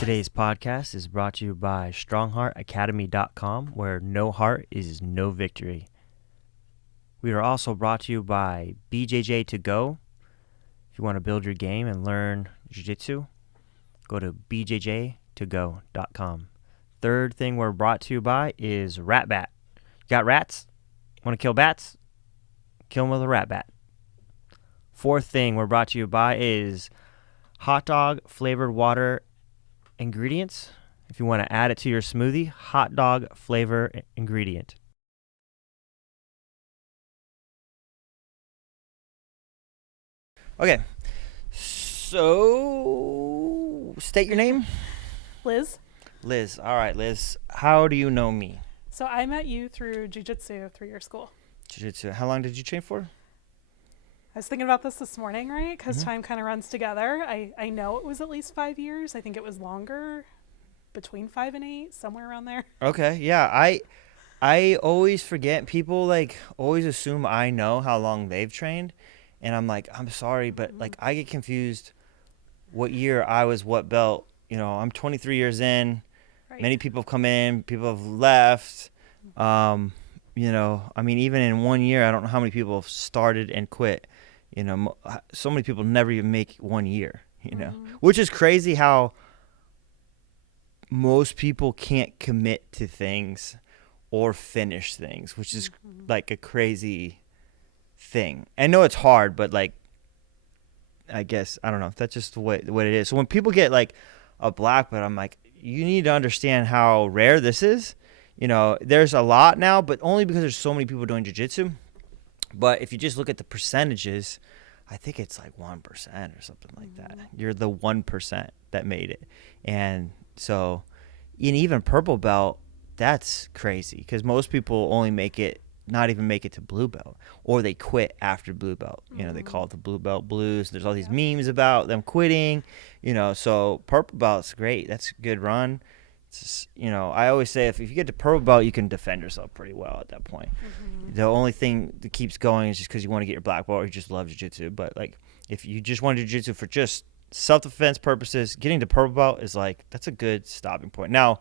Today's podcast is brought to you by StrongHeartAcademy.com, where no heart is no victory. We are also brought to you by BJJ To Go. If you want to build your game and learn jiu-jitsu, go to bjjtogo.com. Third thing we're brought to you by is Rat Bat. You got rats? Want to kill bats? Kill them with a rat bat. Fourth thing we're brought to you by is hot dog flavored water ingredients. If you want to add it to your smoothie, hot dog flavor ingredient. Okay, so state your name. Liz. Liz. All right, Liz. How do you know me? So I met you through jiu-jitsu through your school. Jiu-jitsu. How long did you train for? I was thinking about this morning, right? Because time kind of runs together. I know it was at least 5 years. I think it was longer, between 5 and 8, somewhere around there. Okay, yeah. I always forget. People like always assume I know how long they've trained, and I'm like, I'm sorry, but like I get confused. What year I was what belt? You know, I'm 23 years in. Right. Many people have come in. People have left. You know, I mean, even in 1 year, I don't know how many people have started and quit. You know, so many people never even make 1 year. You know, which is crazy how most people can't commit to things or finish things, which is like a crazy thing. I know it's hard, but like, I guess, I don't know. That's just the way it is. So when people get like a black belt, I'm like, you need to understand how rare this is. You know, there's a lot now, but only because there's so many people doing jiu-jitsu. But if you just look at the percentages, I think it's like 1% or something like that. You're the 1% that made it. And so, and even purple belt, that's crazy because most people only make it, not even make it to blue belt, or they quit after blue belt. You know, they call it the blue belt blues. There's all these memes about them quitting, you know, so purple belt's great. That's a good run. It's just, you know, I always say if you get to purple belt, you can defend yourself pretty well at that point. The only thing that keeps going is just because you want to get your black belt or you just love jiu-jitsu. But like, if you just want to do jiu-jitsu for just self-defense purposes, getting to purple belt is like, that's a good stopping point. Now,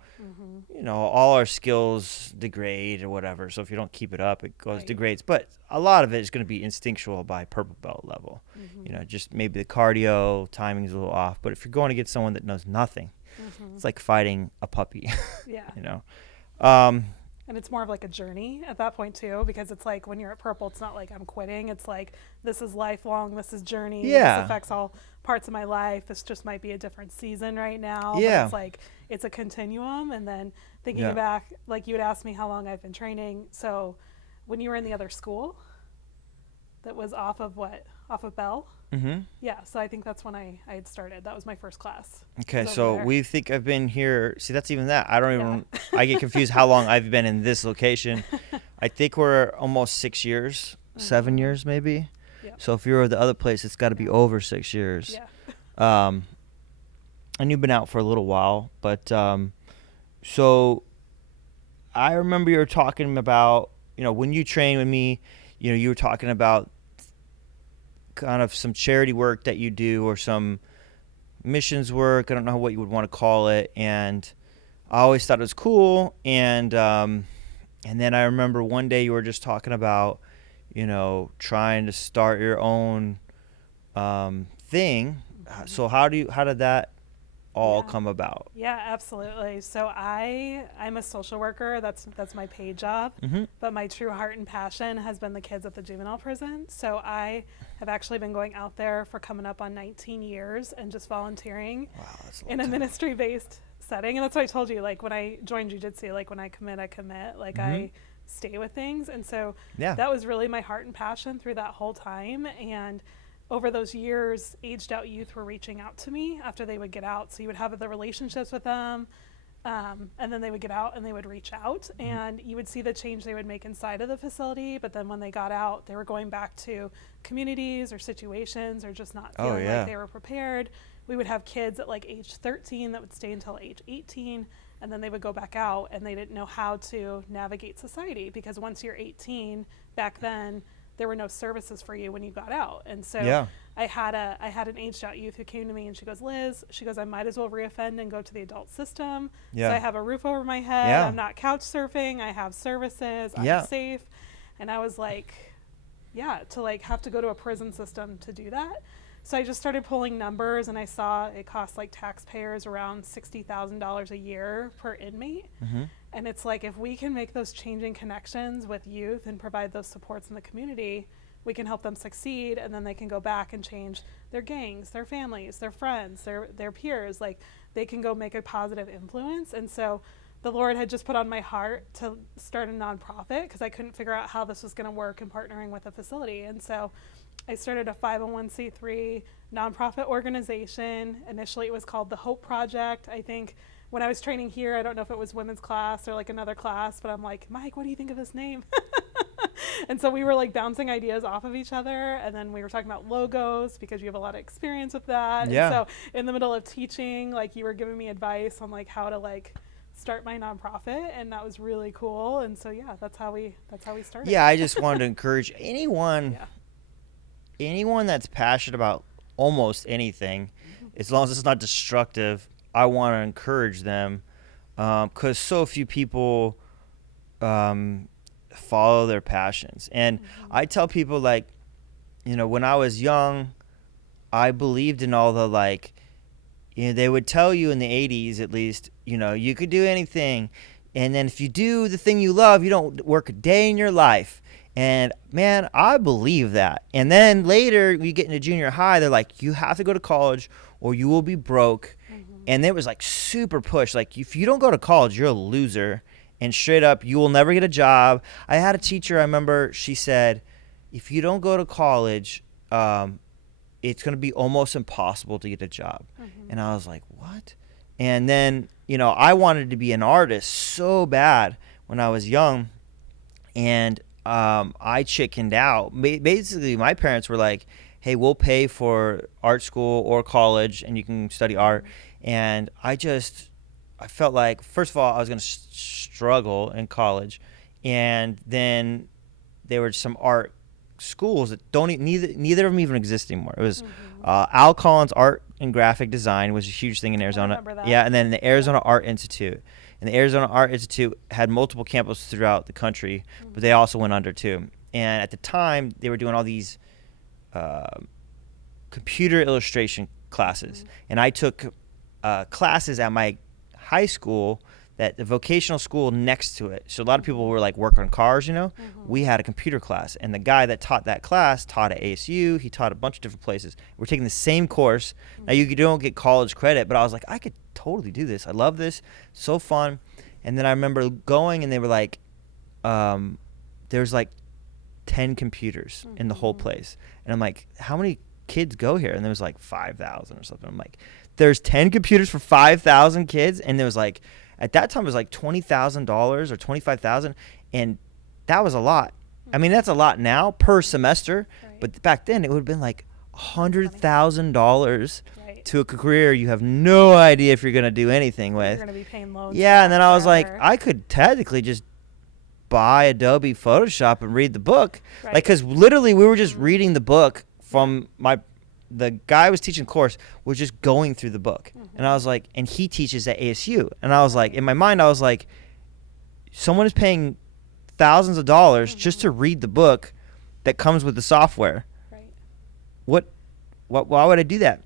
you know, all our skills degrade or whatever. So if you don't keep it up, it goes degrades. But a lot of it is going to be instinctual by purple belt level. You know, just maybe the cardio timing is a little off. But if you're going to get someone that knows nothing, it's like fighting a puppy. Yeah. You know. And it's more of like a journey at that point too, because it's like when you're at purple, it's not like I'm quitting. It's like, this is lifelong. This is journey. Yeah. This affects all parts of my life. This just might be a different season right now. Yeah. But it's like, it's a continuum. And then thinking back, like you would ask me how long I've been training. So when you were in the other school that was off of Bell. Yeah. So I think that's when I had started. That was my first class. Okay, so we think I've been here. See, that's even that. I don't even. I get confused how long I've been in this location. I think we're almost 6 years, 7 years maybe. Yeah. So if you're at the other place, it's got to be over 6 years. Yeah. And you've been out for a little while, but so I remember you were talking about, you know, when you train with me, you know, you were talking about kind of some charity work that you do or some missions work. I don't know what you would want to call it. And I always thought it was cool. And then I remember one day you were just talking about, you know, trying to start your own thing. So how did that all come about? Yeah, absolutely. So I'm a social worker. That's my paid job. But my true heart and passion has been the kids at the juvenile prison. So I have actually been going out there for coming up on 19 years and just volunteering in a ministry-based setting. And that's what I told you, like when I joined jiu-jitsu, like when I commit, like I stay with things. And so that was really my heart and passion through that whole time. And over those years, aged out youth were reaching out to me after they would get out. So you would have the relationships with them, and then they would get out and they would reach out, and you would see the change they would make inside of the facility. But then when they got out, they were going back to communities or situations or just not feeling like they were prepared. We would have kids at like age 13 that would stay until age 18, and then they would go back out and they didn't know how to navigate society, because once you're 18, back then, there were no services for you when you got out. And so Yeah. I had an aged out youth who came to me and she goes, Liz, I might as well reoffend and go to the adult system. Yeah. So I have a roof over my head. Yeah. I'm not couch surfing. I have services. Yeah. I'm safe. And I was like, yeah, to like have to go to a prison system to do that. So I just started pulling numbers and I saw it costs like taxpayers around $60,000 a year per inmate. Mm-hmm. And it's like, if we can make those changing connections with youth and provide those supports in the community, we can help them succeed, and then they can go back and change their gangs, their families, their friends, their peers. Like, they can go make a positive influence. And so the Lord had just put on my heart to start a nonprofit because I couldn't figure out how this was going to work in partnering with a facility. And so I started a 501c3 nonprofit organization. Initially, it was called the Hope Project. I think when I was training here, I don't know if it was women's class or like another class, but I'm like, Mike, what do you think of this name? And so we were like bouncing ideas off of each other. And then we were talking about logos because you have a lot of experience with that. Yeah. And so in the middle of teaching, like you were giving me advice on like how to like start my nonprofit, and that was really cool. And so yeah, that's how we started. Yeah, I just wanted to encourage anyone Yeah. anyone that's passionate about almost anything, as long as it's not destructive, I want to encourage them, because so few people follow their passions. And I tell people, like, you know, when I was young, I believed in all the, like, you know, they would tell you in the 80s at least, you know, you could do anything. And then if you do the thing you love, you don't work a day in your life. And man, I believe that. And then later you get into junior high, they're like, you have to go to college or you will be broke. And it was like super push. Like, if you don't go to college, you're a loser. And straight up, you will never get a job. I had a teacher, I remember, she said, if you don't go to college, it's going to be almost impossible to get a job. And I was like, what? And then, you know, I wanted to be an artist so bad when I was young. And I chickened out. Basically, my parents were like, hey, we'll pay for art school or college and you can study art. And I felt like, first of all, I was going to struggle in college. And then there were some art schools that neither of them even exist anymore. It was Al Collins Art and Graphic Design was a huge thing in Arizona. I remember that. Yeah, and then the Arizona Art Institute. And the Arizona Art Institute had multiple campuses throughout the country, but they also went under too. And at the time, they were doing all these computer illustration classes. And I took classes at my high school, that the vocational school next to it. So a lot of people were like work on cars, you know. We had a computer class, and the guy that taught that class taught at ASU. He taught a bunch of different places. We're taking the same course. Now you don't get college credit, but I was like, I could totally do this. I love this. So fun. And then I remember going, and they were like, there's like 10 computers in the whole place. And I'm like, how many kids go here? And there was like 5,000 or something. I'm like, there's 10 computers for 5,000 kids? And there was like, at that time it was like $20,000 or $25,000, and that was a lot. I mean, that's a lot now per semester, but back then it would have been like $100,000 to a career you have no idea if you're going to do anything with. You're going to be paying loans. Yeah, and then I was forever. like, I could technically just buy Adobe Photoshop and read the book. Right. Like, because literally we were just reading the book from the guy was teaching course was just going through the book. And I was like, and he teaches at ASU. And I was like, in my mind, I was like, someone is paying thousands of dollars just to read the book that comes with the software. Right. Why would I do that?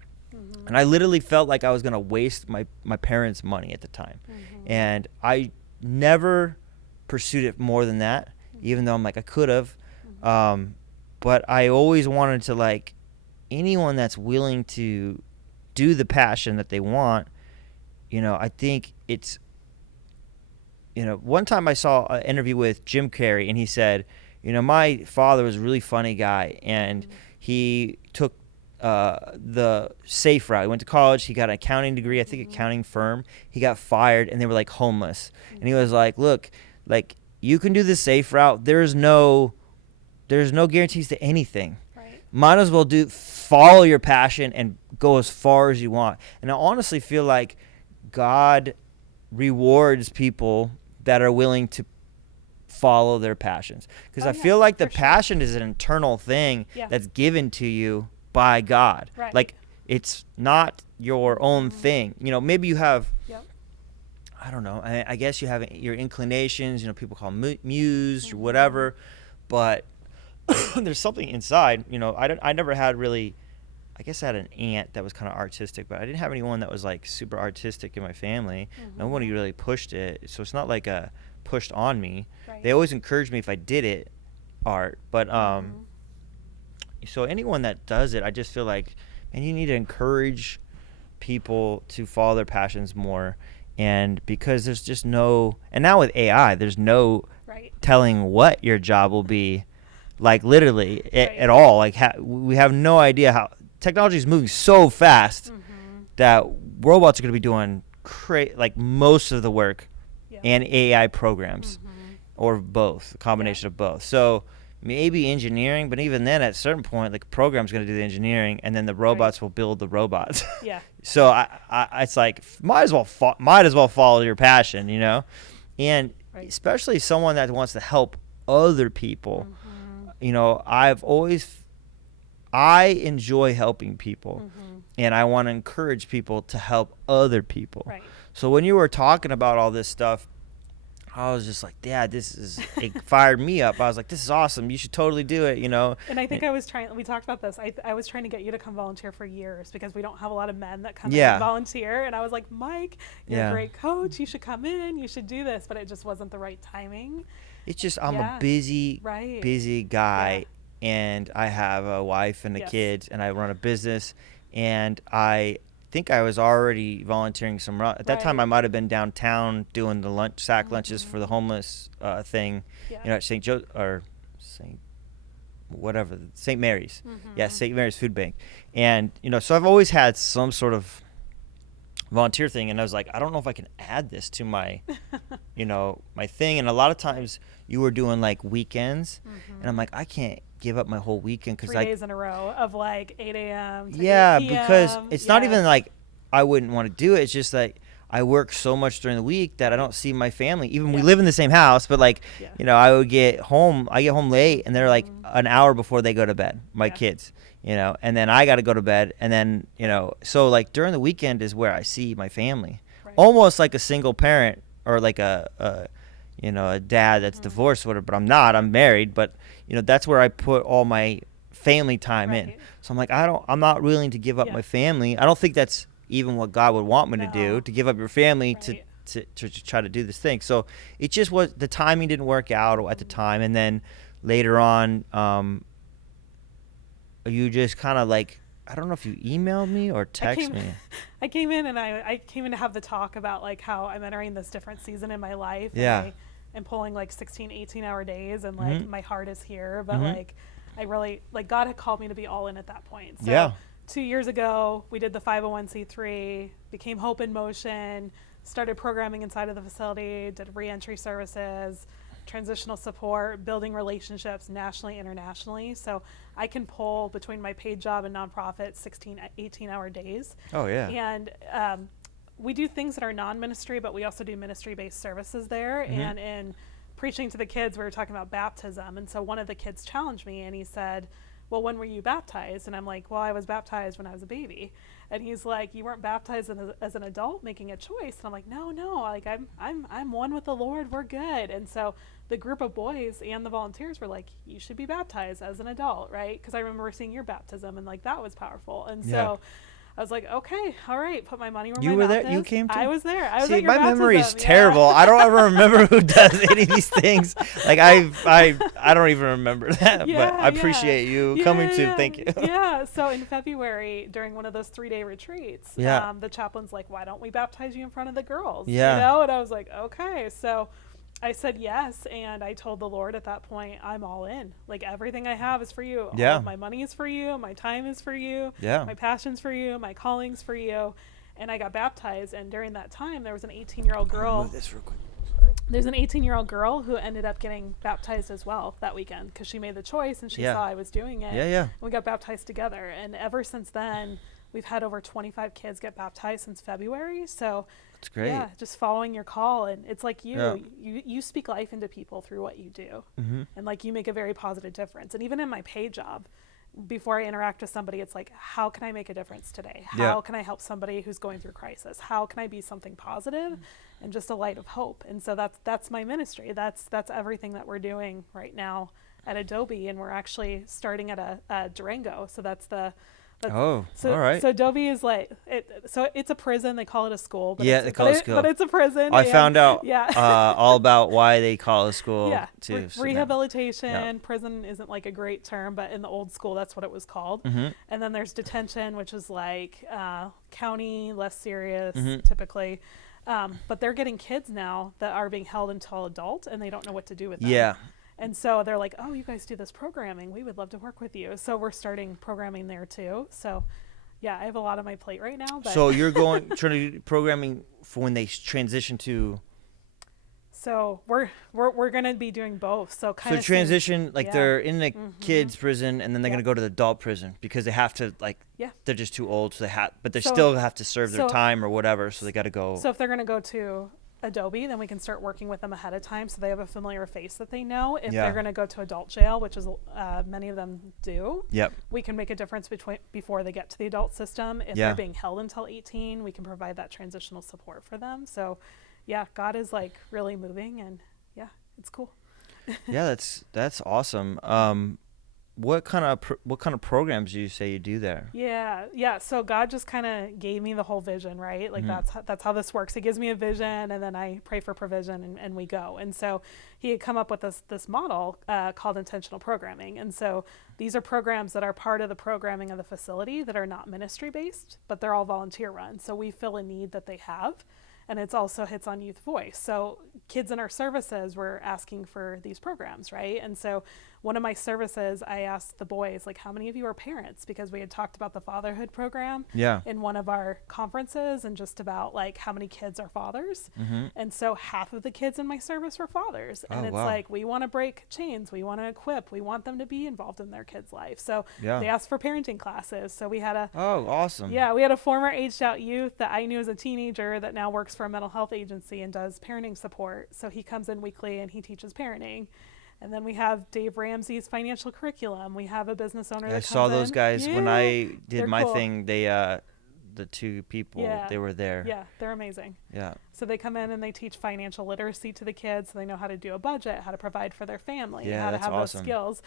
And I literally felt like I was going to waste my parents' money at the time. And I never pursued it more than that, even though I'm like, I could have. But I always wanted to, like, anyone that's willing to do the passion that they want, you know, I think it's, you know, one time I saw an interview with Jim Carrey, and he said, you know, my father was a really funny guy, and he took the safe route. He went to college, he got an accounting degree, I think accounting firm. He got fired, and they were like homeless. And he was like, look, like, you can do the safe route. There's no guarantees to anything. Might as well follow your passion and go as far as you want. And I honestly feel like God rewards people that are willing to follow their passions. Because I feel like the passion is an internal thing that's given to you by God. Right. Like, it's not your own thing. You know, maybe you have, I don't know, I guess you have your inclinations, you know, people call them muse or whatever, but there's something inside, you know. I never had really, I guess I had an aunt that was kind of artistic, but I didn't have anyone that was like super artistic in my family. Nobody really pushed it, so it's not like pushed on me. They always encouraged me if I did it, art. But so anyone that does it, I just feel like, man, you need to encourage people to follow their passions more. And because there's just no, and now with AI, there's no telling what your job will be. Like literally at all. Like we have no idea how technology is moving so fast that robots are going to be doing like most of the work, and AI programs, or both, a combination of both. So maybe engineering, but even then, at a certain point, like a program's going to do the engineering, and then the robots will build the robots. So I it's like might as well follow your passion, you know, and especially someone that wants to help other people. You know, I enjoy helping people, and I want to encourage people to help other people. So when you were talking about all this stuff, I was just like, Dad, it fired me up. I was like, this is awesome. You should totally do it, you know. And I think we talked about this. I was trying to get you to come volunteer for years because we don't have a lot of men that come in and volunteer. And I was like, Mike, you're a great coach. You should come in. You should do this. But it just wasn't the right timing. It's just I'm a busy guy, and I have a wife and kids, and I run a business, and I think I was already volunteering at that time. I might have been downtown doing the sack lunches for the homeless thing, you know, at St. Mary's. St. Mary's Food Bank. And you know, so I've always had some sort of volunteer thing, and I was like, I don't know if I can add this to my you know, my thing. And a lot of times you were doing like weekends, and I'm like, I can't give up my whole weekend because 3 days in a row of like 8 a.m. to 8 p.m. Because it's not even like I wouldn't want to do it. It's just like I work so much during the week that I don't see my family. Even we live in the same house, but like you know, I get home late, and they're like an hour before they go to bed, my kids, you know, and then I got to go to bed, and then, you know, so like during the weekend is where I see my family, almost like a single parent, or like a you know, a dad that's divorced or whatever, but I'm married, but you know, that's where I put all my family time in. So I'm like, I'm not willing to give up my family. I don't think that's even what God would want me to do, to give up your family to try to do this thing. So it just was, the timing didn't work out at the time. And then later on, you just kind of like, I don't know if you emailed me or text me. I came in and I came in to have the talk about like how I'm entering this different season in my life. And pulling like 16, 18-hour days, and like my heart is here, but like I really, like, God had called me to be all in at that point. So 2 years ago, we did the 501c3, became Hope in Motion, started programming inside of the facility, did reentry services, transitional support, building relationships nationally, internationally. So I can pull between my paid job and nonprofit 16, 18-hour days. And we do things that are non-ministry, but we also do ministry-based services there. And in preaching to the kids, we were talking about baptism. And so one of the kids challenged me, and he said, well, when were you baptized? And I'm like, well, I was baptized when I was a baby. And he's like, you weren't baptized as an adult making a choice? And I'm like, no, like I'm one with the Lord. We're good. And so the group of boys and the volunteers were like, you should be baptized as an adult, right? Because I remember seeing your baptism, and like that was powerful. And so I was like, okay, all right, put my money where my mouth is. You were there? You came too? I was there. I was at your baptism. My memory is terrible. I don't ever remember who does any of these things. Like I don't even remember that. But I appreciate you coming too. Thank you. So in February, during one of those 3-day retreats, the chaplain's like, why don't we baptize you in front of the girls? You know? And I was like, okay. So I said yes, and I told the Lord at that point, I'm all in. Like, everything I have is for you. All of my money is for you. My time is for you. My passion's for you. My calling's for you. And I got baptized, and during that time, there was an 18-year-old girl. Move this real quick. There's an 18-year-old girl who ended up getting baptized as well that weekend because she made the choice, and she saw I was doing it. And we got baptized together. And ever since then, we've had over 25 kids get baptized since February. So It's great. Yeah, just following your call. And it's like Yeah. you speak life into people through what you do. Mm-hmm. And like you make a very positive difference. And even in my paid job, before I interact with somebody, it's like, how can I make a difference today? How can I help somebody who's going through crisis? How can I be something positive and just a light of hope? And so that's my ministry. That's everything that we're doing right now at Adobe. And we're actually starting at a Durango. So that's All right. So Adobe is like so it's a prison. They call it a school. But Yeah, they call it a school. But it's a prison. I found out Yeah. all about why they call it a school Yeah, too. so now- rehabilitation. Yeah. Prison isn't like a great term, but in the old school, that's what it was called. Mm-hmm. And then there's detention, which is like county, less serious, Mm-hmm. typically. But they're getting kids now that are being held until adult, and they don't know what to do with them. Yeah. And so they're like, oh, you guys do this programming. We would love to work with you. So we're starting programming there too. So yeah, I have a lot on my plate right now. But So you're trying to do programming for when they transition to. so we're going to be doing both. So kind So of transition, like yeah. they're in the kids prison, and then they're Yeah. gonna go to the adult prison because they have to Yeah. they're just too old, so but they So- still have to serve their so- time or whatever, so they got to go. So if they're going to go to Adobe, then we can start working with them ahead of time so they have a familiar face that they know. If Yeah. they're going to go to adult jail, which is many of them do, Yep. we can make a difference before they get to the adult system. If Yeah. they're being held until 18, we can provide that transitional support for them. So yeah, God is like really moving, and yeah, it's cool. Yeah, that's awesome. What kind of programs do you say you do there? Yeah. So God just kind of gave me the whole vision, right? Like that's how this works. He gives me a vision, and then I pray for provision, and we go. And so He had come up with this model called intentional programming. And so these are programs that are part of the programming of the facility that are not ministry based, but they're all volunteer run. So we fill a need that they have. And it's also hits on youth voice. So kids in our services were asking for these programs, right? And so one of my services, I asked the boys, like, how many of you are parents? Because we had talked about the fatherhood program Yeah. in one of our conferences, and just about like how many kids are fathers. Mm-hmm. And so half of the kids in my service were fathers. And Oh, it's wow. like, we want to break chains. We want to equip. We want them to be involved in their kids' life. So Yeah. they asked for parenting classes. So we had Oh, awesome. yeah, we had a former aged out youth that I knew as a teenager that now works for a mental health agency and does parenting support. So he comes in weekly and he teaches parenting. And then we have Dave Ramsey's financial curriculum. We have a business owner I that saw comes those in. guys when Yeah, I did they're my cool. thing. They the two people Yeah. they were there. Yeah, they're amazing. Yeah. So they come in and they teach financial literacy to the kids, so they know how to do a budget, how to provide for their family, Yeah, how to that's have awesome. those skills.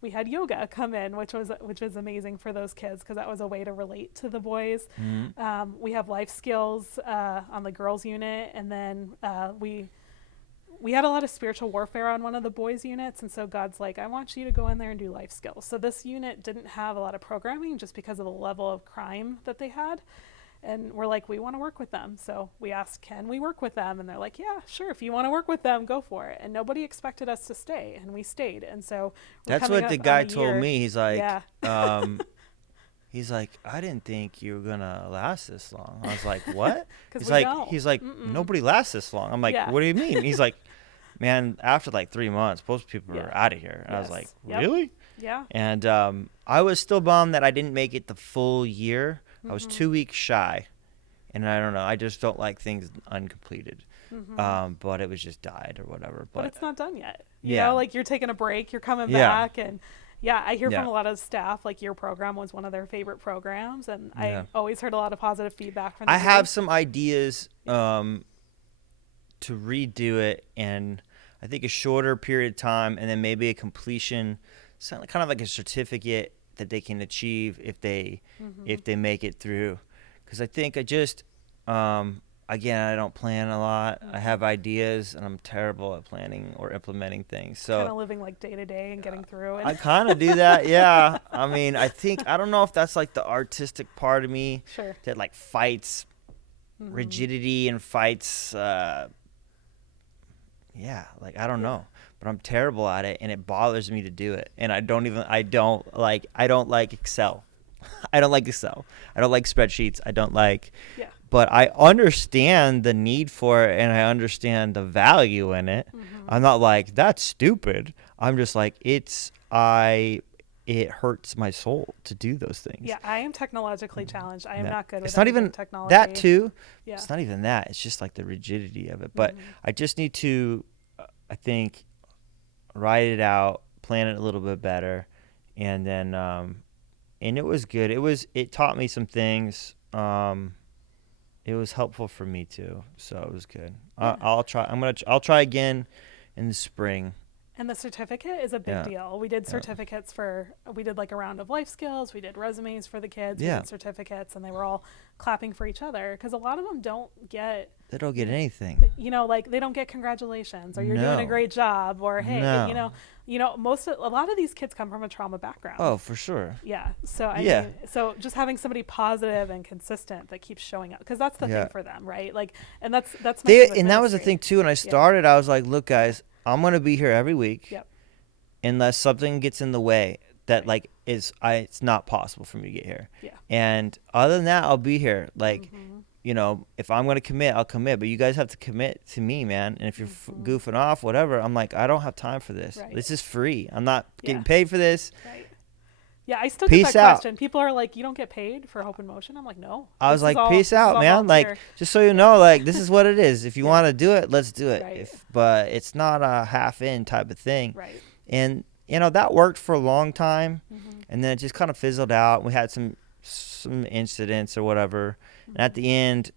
We had yoga come in, which was amazing for those kids because that was a way to relate to the boys. Mhm. We have life skills on the girls unit, and then we had a lot of spiritual warfare on one of the boys units, and so God's like, I want you to go in there and do life skills. So this unit didn't have a lot of programming just because of the level of crime that they had. And we're like, we want to work with them. So we asked, can we work with them? And they're like, yeah, sure. If you want to work with them, go for it. And nobody expected us to stay, and we stayed. And so we're That's coming what the up on guy a told year. me. He's like, Yeah. he's like, I didn't think you were gonna last this long. I was like, what? 'Cause He's we like, don't. he's like, Mm-mm. nobody lasts this long. I'm like, Yeah. what do you mean? He's like, man, after like 3 months, most people Yeah. are out of here. And I was Yes. like, Yep. really? Yeah. And I was still bummed that I didn't make it the full year. I was Mhm. 2 weeks shy, and I don't know. I just don't like things uncompleted. Mhm. But it was just died or whatever. But it's not done yet. Yeah. Like you're taking a break, you're coming Yeah. back, and yeah, I hear Yeah. from a lot of staff like your program was one of their favorite programs, and Yeah. I always heard a lot of positive feedback from. I the have youth. some ideas to redo it, and I think a shorter period of time, and then maybe a completion, kind of like a certificate that they can achieve if they make it through. Because I think I just again, I don't plan a lot. I have ideas, and I'm terrible at planning or implementing things. So kind of living like day to day and getting through it. I kind of do that, yeah. I mean, I don't know if that's like the artistic part of me Sure. that like fights Mhm. rigidity and fights like I don't Yeah. know, but I'm terrible at it, and it bothers me to do it. And I don't like Excel. I don't like Excel. I don't like spreadsheets. I don't like Yeah. But I understand the need for it, and I understand the value in it. Mhm. I'm not like, that's stupid. I'm just like, it hurts my soul to do those things. Yeah, I am technologically challenged. I am not good with it's not even technology. that too. Yeah. It's not even that. It's just like the rigidity of it. But I just need to, I think, write it out, plan it a little bit better, and then and it was good. It taught me some things. It was helpful for me too, so it was good. Yeah. I'll try again in the spring. And the certificate is a big deal. We did certificates we did like a round of life skills. We did resumes for the kids. We did certificates, and they were all clapping for each other because a lot of them don't get. They don't get anything. Like they don't get congratulations or you're doing a great job or hey, a lot of these kids come from a trauma background. Oh, for sure. Yeah. So I mean, so just having somebody positive and consistent that keeps showing up because that's the thing for them, right? Like, and that's and that was the thing too. When I started, I was like, look, guys. I'm going to be here every week unless something gets in the way that like it's not possible for me to get here. Yeah. And other than that, I'll be here. Like, if I'm going to commit, I'll commit. But you guys have to commit to me, man. And if you're goofing off, whatever, I'm like, I don't have time for this. Right. This is free. I'm not getting paid for this. Right. Yeah, I still get that question. People are like, you don't get paid for Hope in Motion? I'm like, no. I was like, peace out, man. Like, just so you know, like, this is what it is. If you want to do it, let's do it. Right. But it's not a half-in type of thing. Right. And, that worked for a long time. And then it just kind of fizzled out. We had some incidents or whatever. And at the end,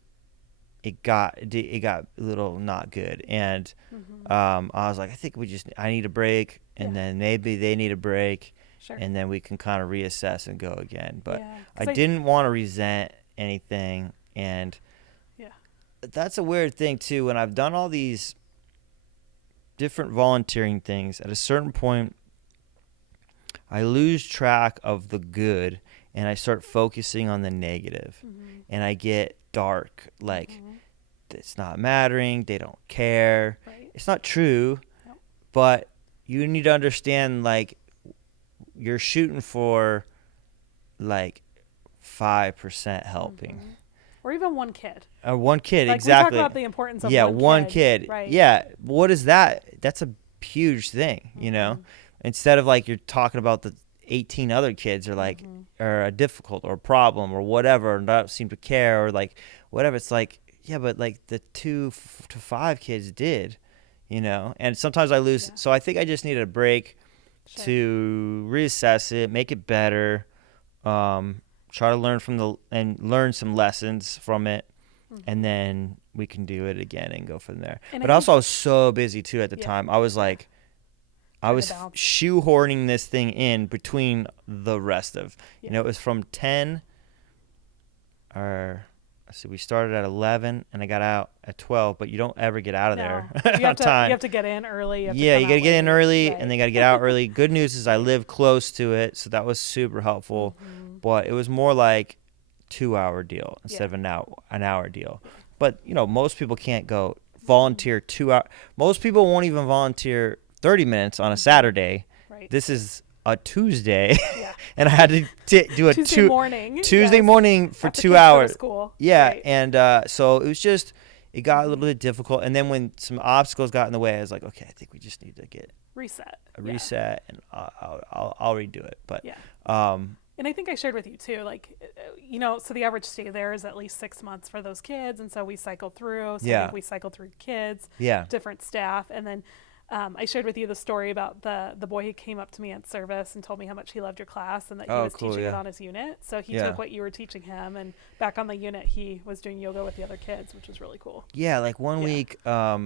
it got a little not good. And I was like, I think I need a break. And then maybe they need a break. Sure. And then we can kind of reassess and go again. But I didn't want to resent anything. And that's a weird thing, too. When I've done all these different volunteering things, at a certain point, I lose track of the good and I start focusing on the negative. And I get dark. Like, it's not mattering. They don't care. Right. It's not true. Nope. But you need to understand, like, you're shooting for like 5% helping. Or even one kid. One kid, like exactly. We talk about the importance of one kid. Right. Yeah. What is that? That's a huge thing, Instead of like you're talking about the 18 other kids or like or a difficult or a problem or whatever and don't seem to care or like whatever. It's like, yeah, but like the 2 to 5 kids did, And sometimes I lose. So I think I just needed a break. Sure. To reassess it, make it better, try to learn some lessons from it, and then we can do it again and go from there. But also, I was so busy too at the time. I was like, I was shoehorning this thing in between the rest of, it was from 10 or. So we started at 11 and I got out at 12, but you don't ever get out of there on time. You have to get in early. You got to get in early and they got to get out early. Good news is I live close to it, so that was super helpful. But it was more like 2-hour deal instead of an hour deal. But, most people can't go volunteer 2 hours. Most people won't even volunteer 30 minutes on a Saturday. Right. This is a Tuesday, and I had to do a Tuesday morning for 2 hours. School. Yeah, right. And so it was just it got a little bit difficult. And then when some obstacles got in the way, I was like, okay, I think we just need to get a reset, and I'll redo it. But and I think I shared with you too, like, so the average stay there is at least 6 months for those kids, and so we cycle through. So I think we cycle through kids, different staff, and then. I shared with you the story about the boy who came up to me at service and told me how much he loved your class and that he was teaching it on his unit. So he took what you were teaching him, and back on the unit, he was doing yoga with the other kids, which was really cool. Yeah, like one week, I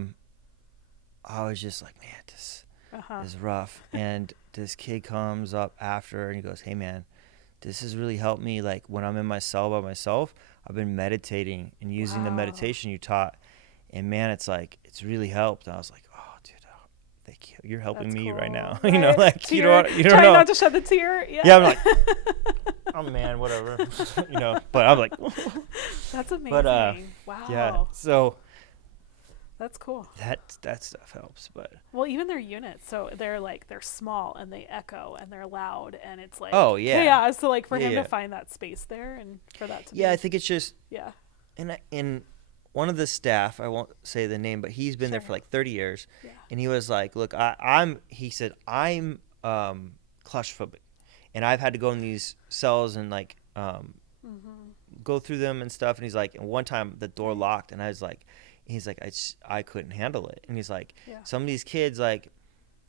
was just like, man, this is rough. And this kid comes up after and he goes, hey, man, this has really helped me. Like when I'm in my cell by myself, I've been meditating and using the meditation you taught. And man, it's really helped. And I was like, thank you. You're helping me right now. Right? Like tear, you don't trying know. not to shed the tear. Yeah, I'm like, oh man, whatever. But I'm like, that's amazing. But wow. Yeah. So that's cool. That stuff helps. But well, even their units, so they're small and they echo and they're loud and it's like yeah. So like for him to find that space there and for that to I think it's just and one of the staff, I won't say the name, but he's been there for like 30 years. Yeah. And he was like, look, I'm claustrophobic. and I've had to go in these cells and like Mm-hmm. go through them and stuff. And he's like, and one time the door locked, and I was like, he's like, I couldn't handle it. And he's like, Yeah. some of these kids, like,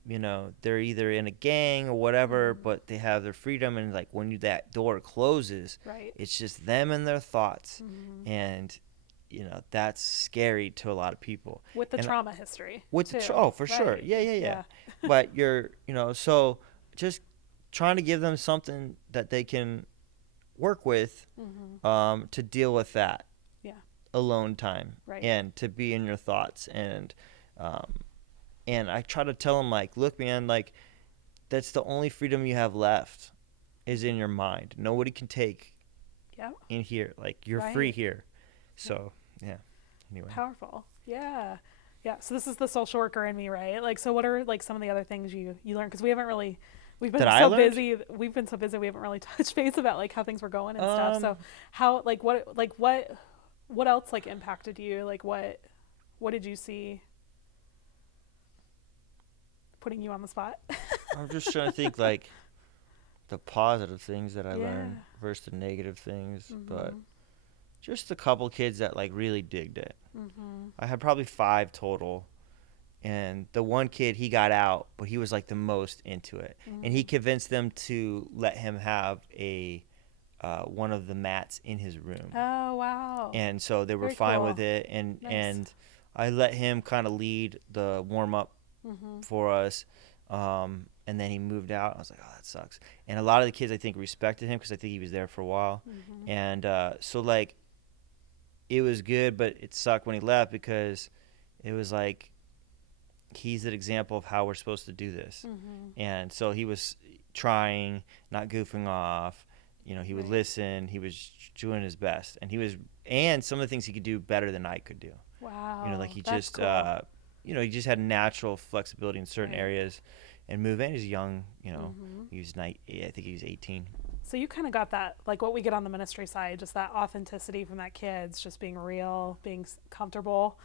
you know, they're either in a gang or whatever, but they have their freedom. And like when that door closes, Right. it's just them and their thoughts. Mm-hmm. And, you know, that's scary to a lot of people. With the And trauma history. with too. oh, for sure. Right. Yeah. But you're, you know, so just trying to give them something that they can work with Mm-hmm. to deal with that Yeah. alone time Right. and to be in your thoughts. And I try to tell them, like, look, man, like, that's the only freedom you have left is in your mind. Nobody can take Yeah. in here. Like, you're free Right. here. So, yeah. Anyway. Powerful. Yeah. Yeah. So this is the social worker in me, right? Like, so what are like some of the other things you learned? Because we've been That I so learned? busy. We've been so busy. We haven't really touched base about like how things were going and stuff. So Um, how, what else like impacted you? Like what did you see? Putting you on the spot. I'm just trying to think, like, the positive things that I Yeah. learned versus the negative things. But Mhm. just a couple kids that, like, really digged it. Mhm. I had probably 5 total. And the one kid, he got out, but he was like the most into it. And he convinced them to let him have one of the mats in his room. Oh wow. And so they were Very fine cool. with it. And Nice. and I let him kind of lead the warm up Mhm. for us. And then he moved out. I was like, oh, that sucks. And a lot of the kids, I think, respected him because I think he was there for a while. Mhm. And so, like, it was good, but it sucked when he left because it was like, he's an example of how we're supposed to do this. Mhm. And so he was trying, not goofing off. You know, he would Right. listen. He was doing his best. And some of the things he could do better than I could do. Wow. You know, like he that's just, cool. he just had natural flexibility in certain Right. areas and move. And he's young, you know, Mhm. he was I think he was 18. So you kind of got that, like what we get on the ministry side, just that authenticity from that kids, just being real, being comfortable,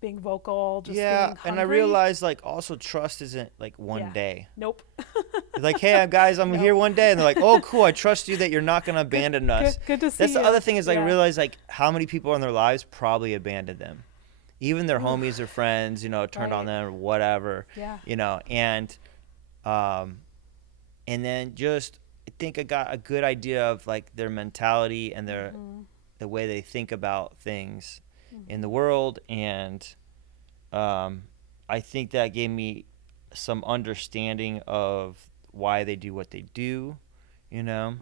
being vocal, just being Yeah. And I hungry. realized, like, also trust isn't like one Yeah. day. Nope. It's like, hey, guys, I'm No. here one day. And they're like, oh, cool. I trust you that you're not going to abandon us. Good to see That's the you. other thing is, like, Yeah. realize, like, how many people in their lives probably abandoned them. Even their homies or friends, you know, turned on Right. them or whatever, Yeah. you know. And then just, I think I got a good idea of, like, their mentality and the way they think about things in the world. And I think that gave me some understanding of why they do what they do, you know.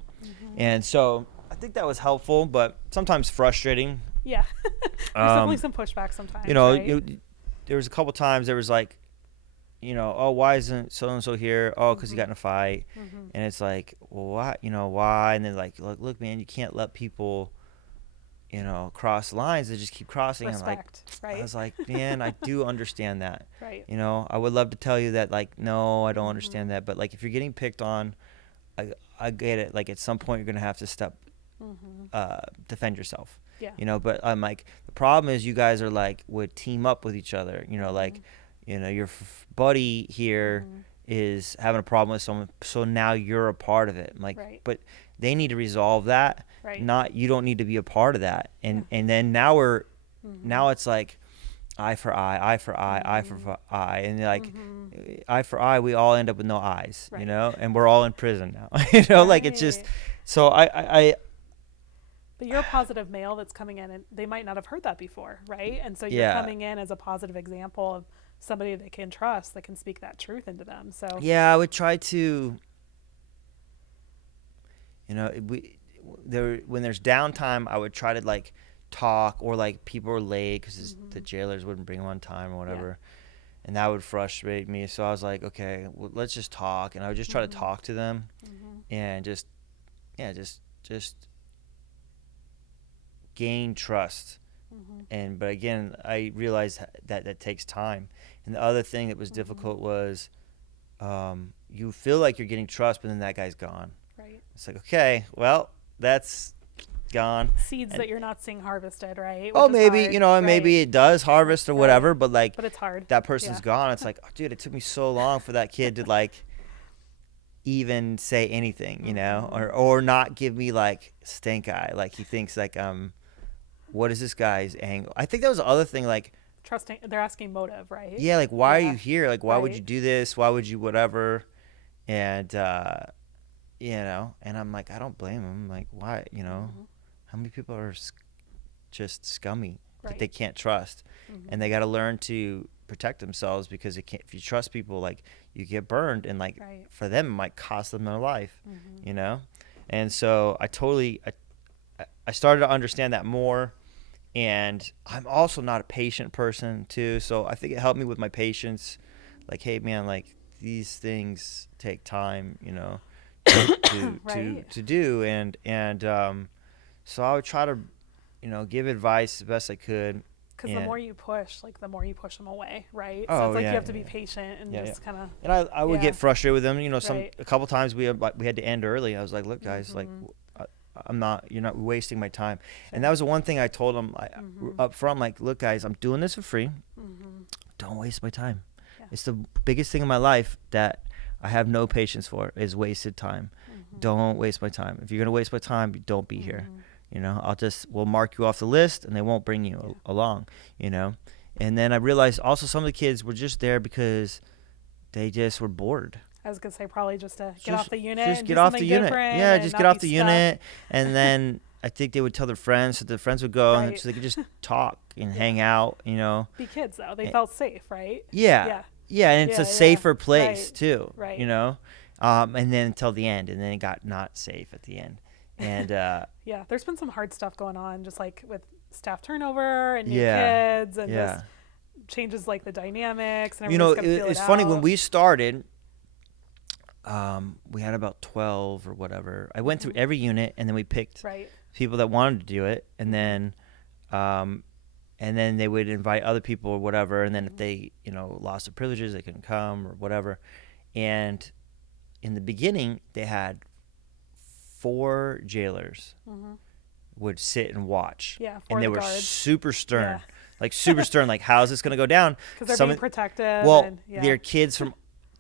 And so I think that was helpful, but sometimes frustrating. Yeah. There's definitely some pushback sometimes. You know, right? there was a couple times there was like, you know, oh, why isn't so and so here? Oh, because he got in a fight. And it's like, well, why? You know, why? And then like, look, man, you can't let people, you know, cross lines. They just keep crossing. Respect, right? I was like, man, I do understand that. Right. You know, I would love to tell you that, like, no, I don't understand that. But like, if you're getting picked on, I get it. Like, at some point, you're gonna have to defend yourself. Yeah. You know, but I'm like, the problem is you guys are like would team up with each other. You know, like, you know, your buddy here is having a problem with someone, so now you're a part of it. I'm like, Right. but they need to resolve that. Right. Not, you don't need to be a part of that. And then now now it's like eye for eye for eye, and like eye for eye, we all end up with no eyes, you Right. know, and we're all in prison now. You know, like it's just Right. so I But you're a positive male that's coming in, and they might not have heard that before, right? And so you're Yeah. coming in as a positive example of somebody they can trust, that can speak that truth into them. So yeah, I would try to, you know, when there's downtime, I would try to like talk, or like people were late because the jailers wouldn't bring them on time or whatever. And that would frustrate me. So I was like, okay, well, let's just talk. And I would just try to talk to them and just gain trust. But again, I realized that takes time. And the other thing that was difficult was you feel like you're getting trust, but then that guy's gone. right. It's like, okay, well, that's gone. Seeds that you're not seeing harvested, right? Oh, Which is maybe, hard, you know, and maybe right? it does harvest or whatever, but like But it's hard. that person's Yeah. gone. It's like, oh, dude, it took me so long for that kid to like even say anything, you know, or not give me like stink eye. Like he thinks like, what is this guy's angle? I think that was the other thing. Like, Trusting, they're asking motive, right? yeah, like why Yeah. are you here? Like why would Right. you do this? Why would you whatever? And you know, and I'm like, I don't blame him. Like why, you know, how many people are just scummy that Right. they can't trust, and they got to learn to protect themselves because it can't, if you trust people, like you get burned, and like Right. for them it might cost them their life, you know. And so I started to understand that more. And I'm also not a patient person too, so I think it helped me with my patience. Like, hey man, like these things take time, you know, Right. to do, and so I would try to, you know, give advice the best I could. Because the And- more you push, like the more you push them away, right? Oh, So it's like yeah, you have to yeah, be yeah. patient and Yeah, just kind of. And I would Yeah. get frustrated with them, you know. Right. A couple times we had to end early. I was like, look guys, like Mm-hmm. I'm not, you're not wasting my time. And that was the one thing I told them up front, like, look guys, I'm doing this for free. Don't waste my time. Yeah. It's the biggest thing in my life that I have no patience for, is wasted time. Don't waste my time. If you're going to waste my time, don't be here. You know, we'll mark you off the list and they won't bring you along, you know. And then I realized also some of the kids were just there because they just were bored. I was gonna say probably just to get Just- off the unit. Just and get do off the something unit. different Yeah, and just not get off be the stuck. unit. And then I think they would tell their friends, so their friends would go, and Right. so they could just talk and hang out, you know. Be kids though. They Eh, feel safe, right? Yeah. Yeah. Yeah, and it's Yeah, a yeah. safer place Right. too. Right. You know. And then until the end, and then it got not safe at the end. And Yeah. There's been some hard stuff going on, just like with staff turnover and new Yeah. kids, and yeah. just changes like the dynamics and You know, everyone's gotta feel it's it funny when out. we started. We had about 12 or whatever. I went through every unit, and then we picked Right. people that wanted to do it, and then they would invite other people or whatever, and then if they, you know, lost their privileges, they couldn't come or whatever. And in the beginning, they had 4 jailers would sit and watch. Yeah, 4 and they of the were guards. super stern, Yeah. like super stern. Like, how's this gonna go down? Because they're Some being of- protective. well, and, yeah. they're kids from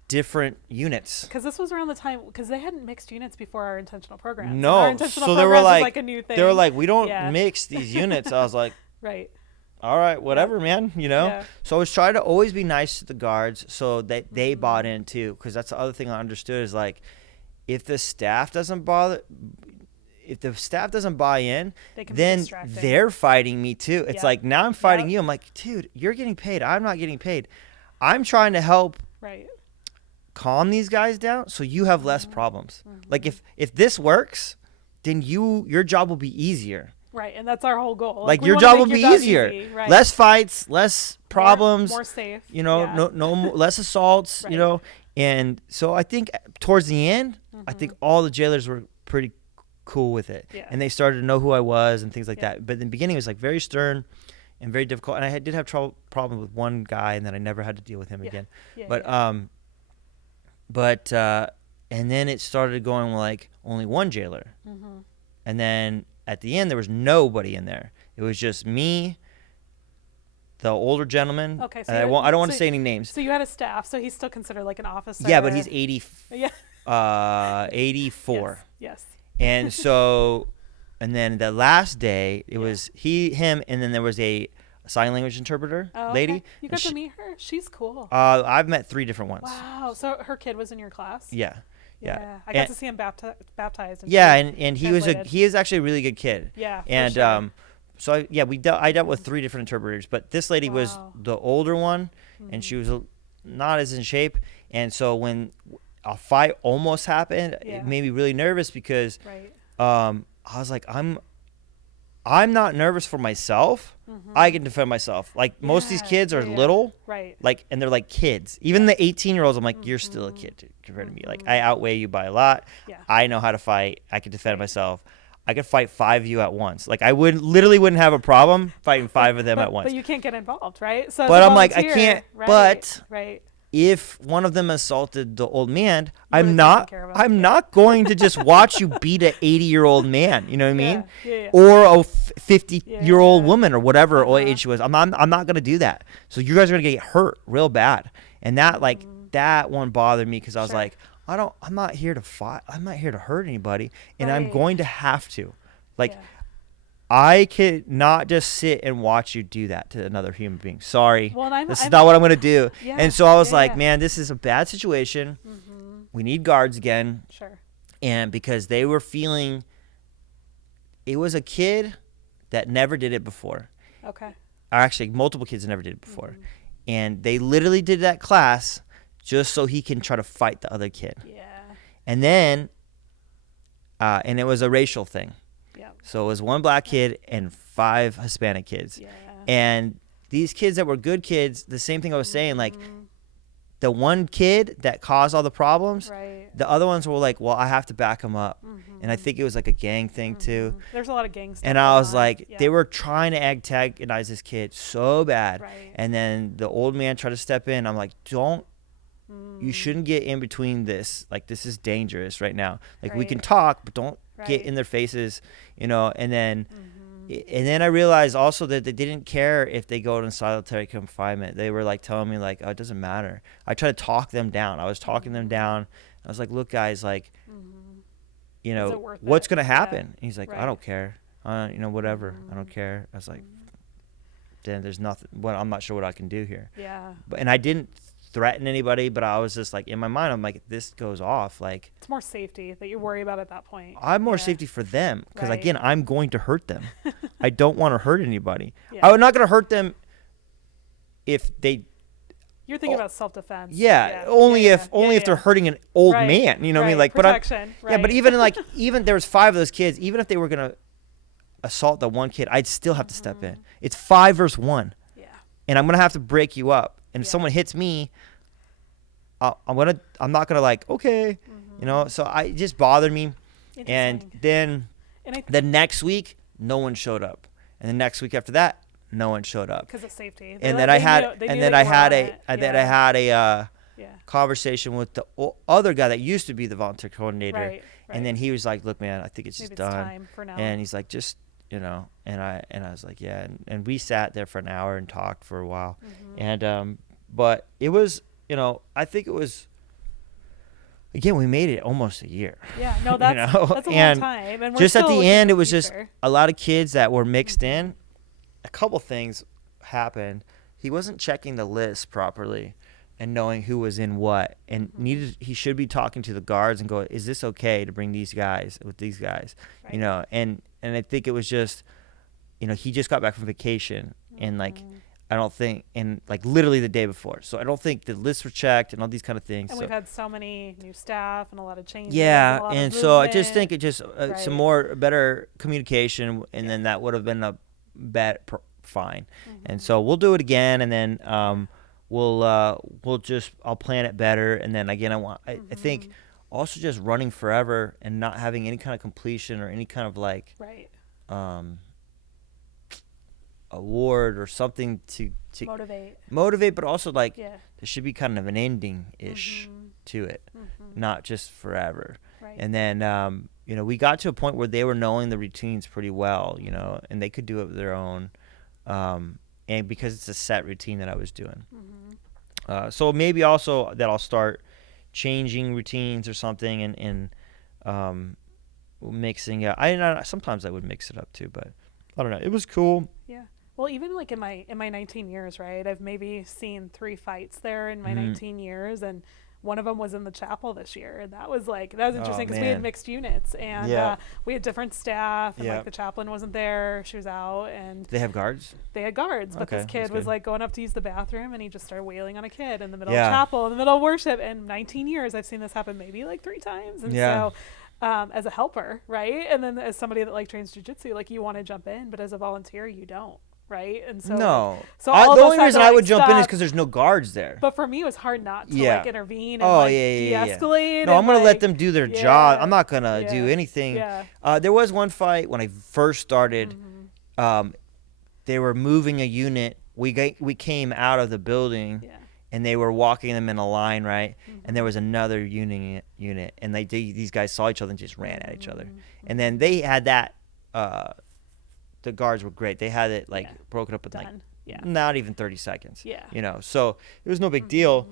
different units. Because this was around the time, because they hadn't mixed units before our intentional program. Our No, intentional so they were programs was like, a new thing. they were like, we don't Yeah. mix these units. I was like, Right. all right, whatever, man, you know. Yeah. So I was trying to always be nice to the guards so that they bought in too, because that's the other thing I understood is like, if the staff doesn't buy in, They can be then distracting. they're fighting me too. It's Yep. like, now I'm fighting Yep. you. I'm like, dude, you're getting paid. I'm not getting paid. I'm trying to help Right. calm these guys down so you have less Mm-hmm. problems. Like if this works, then your job will be easier. Right. And that's our whole goal. Like we your wanna job will make be your job easier. easy, right. Less fights, less problems, More safe. you know, Yeah. no more, less assaults, Right. you know. And so I think towards the end, I think all the jailers were pretty cool with it. Yeah. And they started to know who I was and things like Yeah. that. But in the beginning it was like very stern and very difficult. And I did have problem with one guy, and then I never had to deal with him Yeah. again. Yeah, But yeah. and then it started going like only one jailer. Mm-hmm. And then at the end there was nobody in there. It was just me, the older gentleman. Okay, so and I you- don't want to so- say any names. So you had a staff, so he's still considered like an officer. Yeah, but he's 80 Yeah. 84. Yes. And so and then the last day it was him, and then there was a sign language interpreter Oh, lady. okay. You and got she- to meet her? She's cool. I've met 3 different ones. Wow. So her kid was in your class? Yeah. Yeah. I got And- to see him baptized. Yeah, she and translated. he is actually a really good kid. Yeah. For And sure. so I dealt with 3 different interpreters, but this lady was Wow. the older one, and she was not as in shape. And so when a fight almost happened, Yeah. it made me really nervous because Right. I was like, I'm not nervous for myself. I can defend myself. Like most of these Yeah, kids are yeah, yeah. little, Right. like, and they're like kids. Even the 18-year-olds, I'm like, you're still a kid compared to me. Like I outweigh you by a lot. Yeah. I know how to fight. I can defend myself. I could fight 5 of you at once. Like I wouldn't have a problem fighting 5 of them at once. But you can't get involved, right? So as But a I'm like, I volunteer- can't- Right, but- right. If one of them assaulted the old man, would've I'm not taken care of him. I'm not going to just watch you beat an 80-year-old man, you know what I mean? Yeah, yeah, yeah. Or a 50-year-old Yeah. woman or whatever Uh-huh. age she was. I'm not going to do that. So you guys are going to get hurt real bad. And that that one bothered me because I was Sure. like, I'm not here to fight. I'm not here to hurt anybody, and I'm Right. going to have to. Like, Yeah. I could not just sit and watch you do that to another human being. Sorry. Well, and This is I'm not what I'm going to do. yeah. And so I was yeah, like, yeah. man, this is a bad situation. Mm-hmm. We need guards again. Sure. And because they were feeling, it was a kid that never did it before. Okay. Or actually, multiple kids that never did it before. Mm-hmm. And they literally did that class just so he can try to fight the other kid. Yeah. And then, and it was a racial thing. Yeah. So it was one black kid and 5 Hispanic kids. Yeah. And these kids that were good kids, the same thing I was saying, like Mhm. the one kid that caused all the problems, Right. the other ones were like, well, I have to back him up. Mm-hmm. And I think it was like a gang thing too. There's a lot of gang stuff. And I going was on. like, Yeah. they were trying to antagonize this kid so bad. Right. And then the old man tried to step in. I'm like, you shouldn't get in between this. Like, this is dangerous right now. Like, we can Right. talk, but don't get Right. in their faces, you know. And then, Mhm. and then I realized also that they didn't care if they go in solitary confinement. They were like telling me like, oh, it doesn't matter. I tried to talk them down. I was talking them down. I was like, look, guys, like, you Is know, it worth what's it? gonna Yeah. happen? And he's like, I Right. don't care. You know, whatever. I don't care. I was like, then there's nothing. Well, I'm not sure what I can do here. Yeah. But and I didn't threaten anybody, but I was just like, in my mind, I'm like, if this goes off, like, It's more safety that you worry about at that point. I'm more Yeah. safety for them because Right. again, I'm going to hurt them. I don't want to hurt anybody. Yeah. I'm not going to hurt them if they. You're thinking about self-defense. Yeah, only yeah, if yeah, only if yeah. they're hurting an old Right, man. You know what I mean? right, Like, but I'm, protection. yeah, but right. even like even there was 5 of those kids. Even if they were gonna assault the one kid, I'd still have to step in. It's 5 versus 1, Yeah. and I'm gonna have to break you up. And if Yeah. someone hits me, I'm not gonna like, okay, you know. So it just bothered me. And Interesting. then And the next week, no one showed up, and the next week after that, no one showed up. because of safety. And then I had a yeah. conversation with the other guy that used to be the volunteer coordinator, Right. and then he was like, "Look, man, I think it's Maybe just it's done." time for now. And he's like, "Just, you know," and I was like, "Yeah," and we sat there for an hour and talked for a while, and but it was, you know, I think it was. Again, we made it almost a year. Yeah. No, that's know, that's a and long time. And we're Just at still the looking end, the it was just future. a lot of kids that were mixed in. A couple things happened. He wasn't checking the list properly and knowing who was in what, and he should be talking to the guards and go, is this okay to bring these guys with these guys? Right. You know, and I think it was just, you know, he just got back from vacation, and like I don't think, and like literally the day before, so I don't think the lists were checked and all these kind of things. And So we've had so many new staff and a lot of changes. yeah, and a lot and of so I just movement. think it just Right. some more better communication, and then that would have been a fine. And so we'll do it again, and then we'll just I'll plan it better, and then again I think also just running forever and not having any kind of completion or any kind of like right. award or something to Motivate. but also like Yeah. there should be kind of an ending ish to it, not just forever. Right. And then you know, we got to a point where they were knowing the routines pretty well, you know, and they could do it with their own, and because it's a set routine that I was doing. So maybe also that I'll start changing routines or something, and mixing it. Sometimes I would mix it up too, but I don't know. It was cool. Yeah. Well, even like in my 19 years, right? I've maybe seen 3 fights there in my 19 years, and one of them was in the chapel this year, and that was interesting because we had man. mixed units, and Yeah. we had different staff, and Yeah. like the chaplain wasn't there, she was out, and They have guards. they had guards, but Okay, this kid that's was good. like going up to use the bathroom, and he just started wailing on a kid in the middle Yeah. of chapel, in the middle of worship. And 19 years, I've seen this happen maybe like 3 times, and Yeah. so. As a helper, right? And then as somebody that like trains jujitsu, like you want to jump in, but as a volunteer, you don't, right? And so No. so all The those only had reason to, I like, would jump in is stop. because there's no guards there. But for me, it was hard not to Yeah. like intervene and Oh, like yeah. de-escalate. No, I'm and, gonna let like, them do their yeah, job. I'm not gonna do yeah, anything. Yeah. There was one fight when I first started. They were moving a unit. We came out of the building, Yeah. and they were walking them in a line, right? And there was another unit, and these guys saw each other and just ran at each other. And then they had that. The guards were great. They had it like Yeah. broken up in like Done. Yeah. not even 30 seconds. Yeah. You know, so it was no big deal.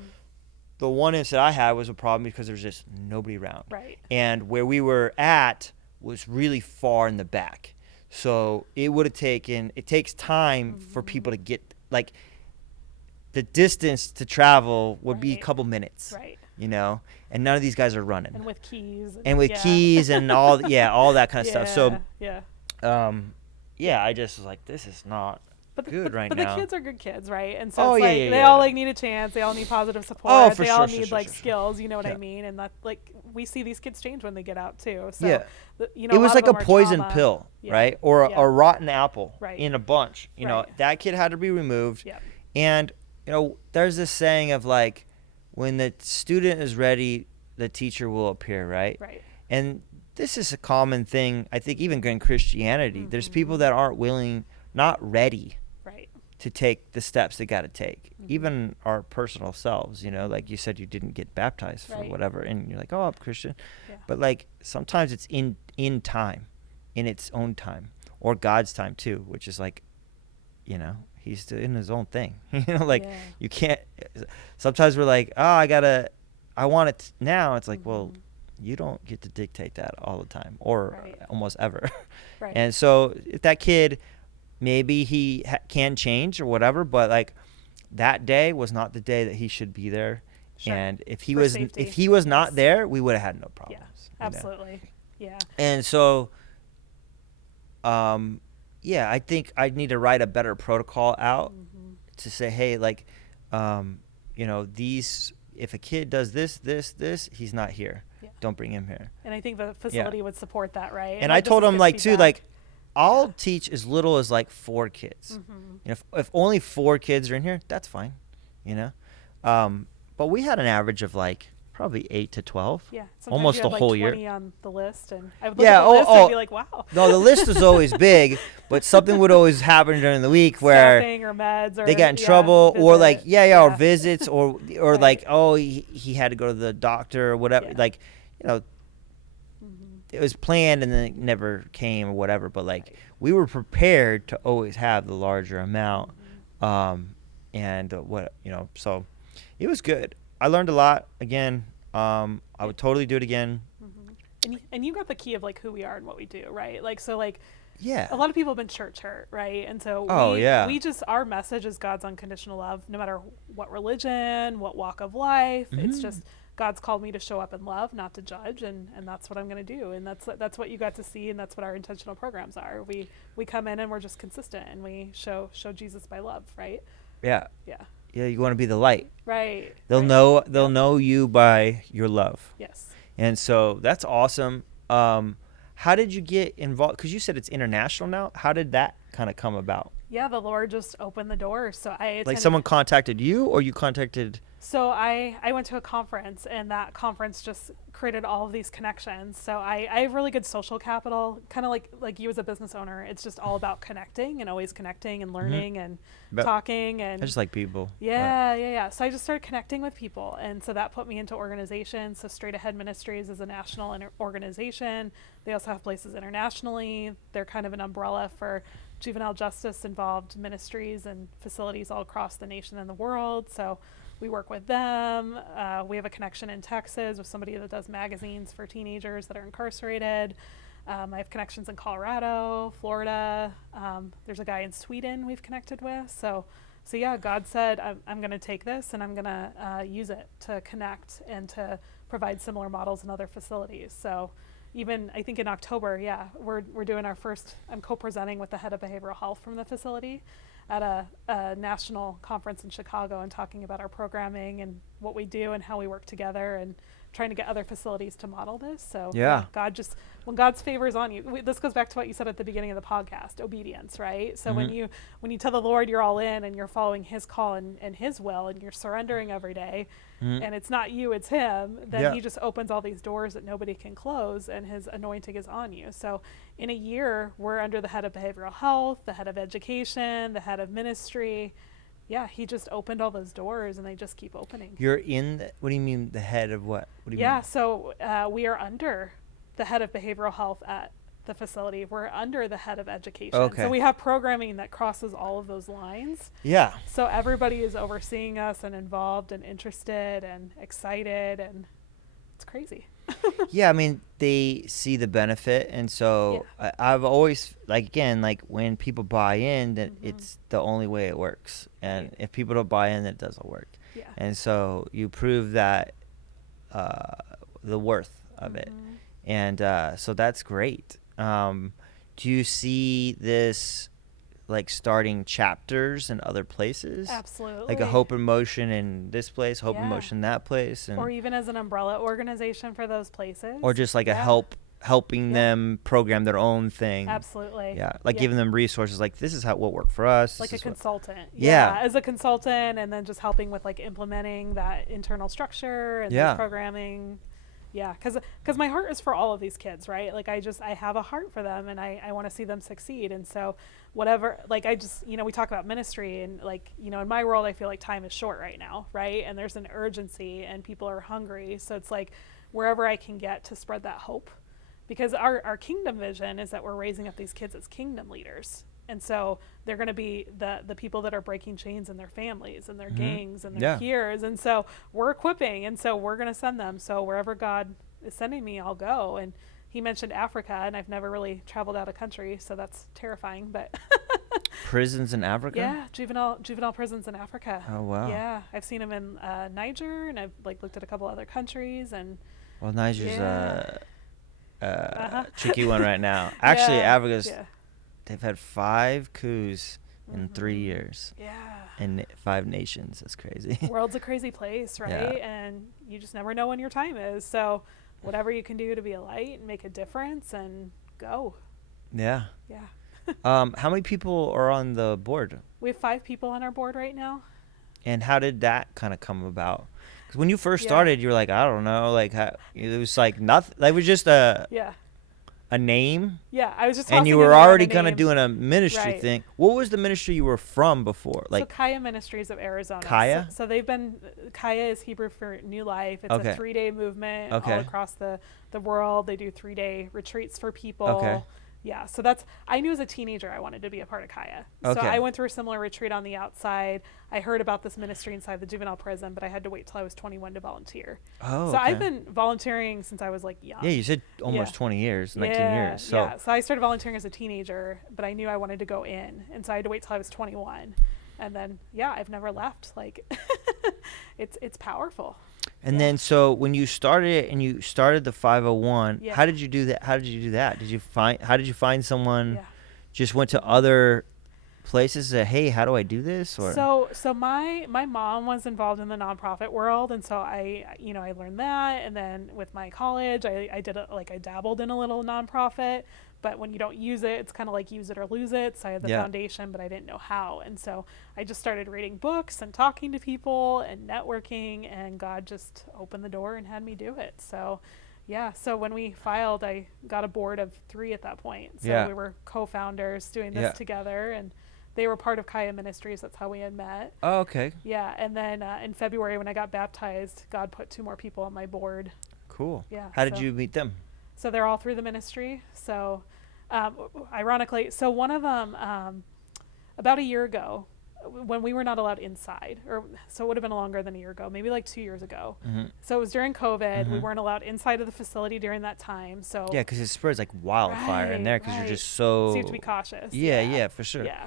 the one incident I had was a problem because there's just nobody around. Right. And where we were at was really far in the back. So it takes time for people to get, like, the distance to travel would be a couple minutes. Right. You know, and none of these guys are running. And with keys. Keys and all that kind of stuff. So, yeah. I just was like, this is not good right now. But the kids are good kids, right? And so it's they all like need a chance. They all need positive support. Oh, for they sure, all sure, need sure, like sure. skills. You know what I Yeah. mean? And that, like, we see these kids change when they get out too. So Yeah. you know, It was lot like of a them are poison trauma. pill, Yeah. right? Or Yeah. a rotten apple Right. in a bunch. You know, Right. that kid had to be removed. Yeah. And, you know, there's this saying of, like, when the student is ready, the teacher will appear, right? Right. And this is a common thing, I think, even in Christianity. There's people that aren't willing, not ready Right. to take the steps they got to take. Even our personal selves, you know, like you said, you didn't get baptized for Right. whatever, and you're like, oh, I'm Christian. Yeah. But, like, sometimes it's in time, in its own time, or God's time too, which is like, you know, he's in his own thing. You know, like, Yeah. you can't. Sometimes we're like, oh, I want it now. It's like, well, you don't get to dictate that all the time, or Right. almost ever. Right. And so if that kid, maybe he can change or whatever, but, like, that day was not the day that he should be there. Sure. And if he For was safety. if he was not Yes. there, we would have had no Yeah. problems. you know? Absolutely. Yeah. And so, I think I need to write a better protocol out to say, hey, like, you know, if a kid does this, he's not here. Yeah. Don't bring him here. And I think the facility would support that, right? And like, I this told is him, good like, too, feedback. like, I'll teach as little as, like, 4 kids. You know, if only 4 kids are in here, that's fine, you know. But we had an average of, like, probably 8 to 12. Yeah. Sometimes almost you the had, like, whole year. 20 on the list, and I would look Yeah, at the list and be like, wow. No, the list was always big, but something would always happen during the week where Staffing or meds or they got in trouble, or like visit. or visits, or Right. like, oh, he had to go to the doctor or whatever. Yeah. Like, you know, it was planned and then it never came or whatever. But, like, we were prepared to always have the larger amount, and so it was good. I learned a lot. Again, I would totally do it again. And you got the key of, like, who we are and what we do, right? Like, so, like, Yeah. a lot of people have been church hurt, right? And so our message is God's unconditional love, no matter what religion, what walk of life. It's just God's called me to show up in love, not to judge, and that's what I'm going to do. And that's what you got to see, and that's what our intentional programs are. We come in and we're just consistent, and we show Jesus by love, right? Yeah. Yeah. Yeah, you want to be the light. Right. They'll know you by your love. Yes. And so that's awesome. How did you get involved? Because you said it's international now. How did that kind of come about? Yeah, the Lord just opened the door. So Like, someone contacted you, or you contacted? So I went to a conference, and that conference just created all of these connections. So I have really good social capital, kind of like you as a business owner. It's just all about connecting and always connecting and learning and talking. And I just like people. Yeah. So I just started connecting with people. And so that put me into organizations. So Straight Ahead Ministries is a national organization. They also have places internationally. They're kind of an umbrella for juvenile justice involved ministries and facilities all across the nation and the world. So we work with them. We have a connection in Texas with somebody that does magazines for teenagers that are incarcerated. I have connections in Colorado, Florida. There's a guy in Sweden we've connected with. So yeah, God said, I'm going to take this and I'm going to use it to connect and to provide similar models in other facilities. So even I think in October, we're doing our first, I'm co-presenting with the head of behavioral health from the facility at a national conference in Chicago, and talking about our programming and what we do and how we work together, and trying to get other facilities to model this. So when God's favor is on you, this goes back to what you said at the beginning of the podcast, obedience, right? So when you tell the Lord you're all in and you're following his call and his will, and you're surrendering every day, and it's not you, it's him, then he just opens all these doors that nobody can close, and his anointing is on you. So in a year, we're under the head of behavioral health, the head of education, the head of ministry. Yeah, he just opened all those doors, and they just keep opening. You're in what do you mean, the head of what? What do you mean? So we are under the head of behavioral health at the facility. We're under the head of education. Okay. So we have programming that crosses all of those lines. Yeah. So everybody is overseeing us and involved and interested and excited, and it's crazy. Yeah, I mean, they see the benefit, and so I've always, like, again, like, when people buy in, that it's the only way it works, and if people don't buy in, it doesn't work. Yeah. And so you prove that the worth of it, and so that's great. Do you see this like starting chapters in other places? Absolutely. Like a Hope in Motion in this place, Hope in Motion in that place, and or even as an umbrella organization for those places. or just like a helping them program their own thing. Absolutely. Yeah, like giving them resources. Like, this is what worked for us. Like a consultant. Yeah, as a consultant, and then just helping with like implementing that internal structure and the programming. Yeah, because my heart is for all of these kids, right? Like, I have a heart for them, and I want to see them succeed. And so whatever, like, I just, we talk about ministry, and like, in my world, I feel like time is short right now, right? And there's an urgency, and people are hungry. So it's like wherever I can get to spread that hope, because our kingdom vision is that we're raising up these kids as kingdom leaders. And so they're going to be the people that are breaking chains in their families and their gangs and their peers. And so we're equipping, and so we're going to send them. So wherever God is sending me, I'll go. And he mentioned Africa, and I've never really traveled out of country, so that's terrifying. But prisons in Africa? Yeah, juvenile prisons in Africa. Oh, wow. Yeah, I've seen them in Niger, and I've like looked at a couple other countries. And well, Niger's tricky one right now. Actually, Africa's. Yeah. They've had 5 coups in 3 years. Yeah. In 5 nations. That's crazy. The world's a crazy place, right? Yeah. And you just never know when your time is. So whatever you can do to be a light and make a difference, and go. Yeah. Yeah. How many people are on the board? We have 5 people on our board right now. And how did that kind of come about? Because when you first started, you were like, I don't know, like, how, it was like nothing. Like, it was just a name. Yeah, I was just. And you were already kind of doing a ministry thing. What was the ministry you were from before? Like, so Kaya Ministries of Arizona. Kaya. So they've been. Kaya is Hebrew for new life. It's a 3-day movement all across the world. They do 3-day retreats for people. Okay. Yeah, so I knew as a teenager I wanted to be a part of Kaya. So I went through a similar retreat on the outside. I heard about this ministry inside the juvenile prison, but I had to wait till I was 21 to volunteer. Oh, so I've been volunteering since I was like young. Yeah, you said almost 20 years, 19 years. So. So I started volunteering as a teenager, but I knew I wanted to go in, and so I had to wait till I was 21. And then, I've never left. Like, it's powerful. And then, so when you started it and you started the 501, how did you do that? How did you find someone? Just went to other places and said, hey, how do I do this? Or so my mom was involved in the nonprofit world, and so I learned that. And then with my college, I dabbled in a little nonprofit. But when you don't use it, it's kind of like use it or lose it. So I had the foundation, but I didn't know how. And so I just started reading books and talking to people and networking, and God just opened the door and had me do it. So, so when we filed, I got a board of 3 at that point. So we were co-founders doing this together, and they were part of Kaya Ministries. That's how we had met. Oh, okay. Yeah, and then in February when I got baptized, God put 2 more people on my board. Cool. Yeah. How did you meet them? So they're all through the ministry. So ironically, so one of them, about a year ago, when we were not allowed inside, so it would have been longer than a year ago, maybe like 2 years ago. So it was during COVID. We weren't allowed inside of the facility during that time. So yeah, because it spreads like wildfire in there because you're just so. So you have to be cautious. Yeah, for sure. Yeah.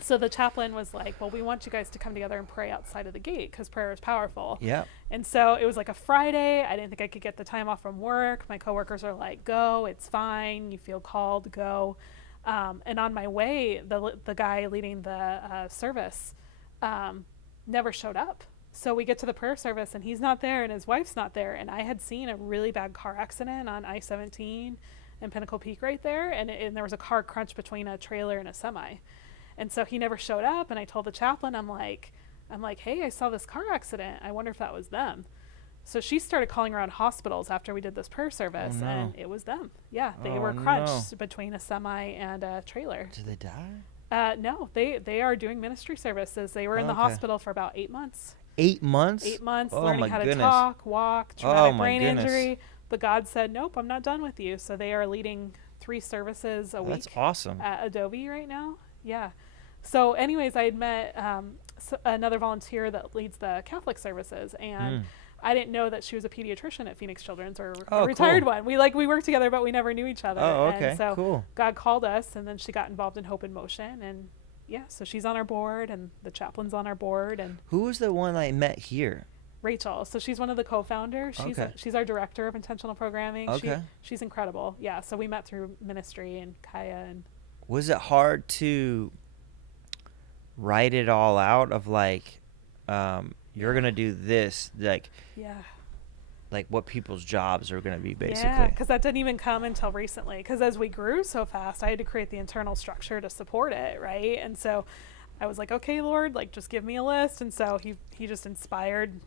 So the chaplain was like, well, we want you guys to come together and pray outside of the gate because prayer is powerful. Yeah. And so it was like a Friday. I didn't think I could get the time off from work. My coworkers are like, go, it's fine. You feel called, go. And on my way, the guy leading the service never showed up. So we get to the prayer service, and he's not there, and his wife's not there. And I had seen a really bad car accident on I-17 in Pinnacle Peak right there, and there was a car crunch between a trailer and a semi. And so he never showed up, and I told the chaplain, I'm like, hey, I saw this car accident. I wonder if that was them. So she started calling around hospitals after we did this prayer service, and it was them. Yeah, they were crunched between a semi and a trailer. Did they die? No, they are doing ministry services. They were in the hospital for about 8 months. 8 months? 8 months, learning how to talk, walk, traumatic brain injury. But God said, nope, I'm not done with you. So they are leading 3 services a week. That's awesome. At Adobe right now. Yeah. So anyways, I had met another volunteer that leads the Catholic services, and I didn't know that she was a pediatrician at Phoenix Children's, or a retired one. We worked together, but we never knew each other. Oh, okay. And so cool. God called us, and then she got involved in Hope in Motion, and yeah, so she's on our board, and the chaplain's on our board. And who was the one I met here? Rachel. So she's one of the co-founders. She's our director of intentional programming. Okay. She's incredible. Yeah. So we met through ministry and Kaya. And was it hard to write it all out of like, you're gonna do this, like, like what people's jobs are gonna be basically? Yeah, because that didn't even come until recently. Because as we grew so fast, I had to create the internal structure to support it, right? And so I was like, okay, Lord, like just give me a list. And so he just inspired,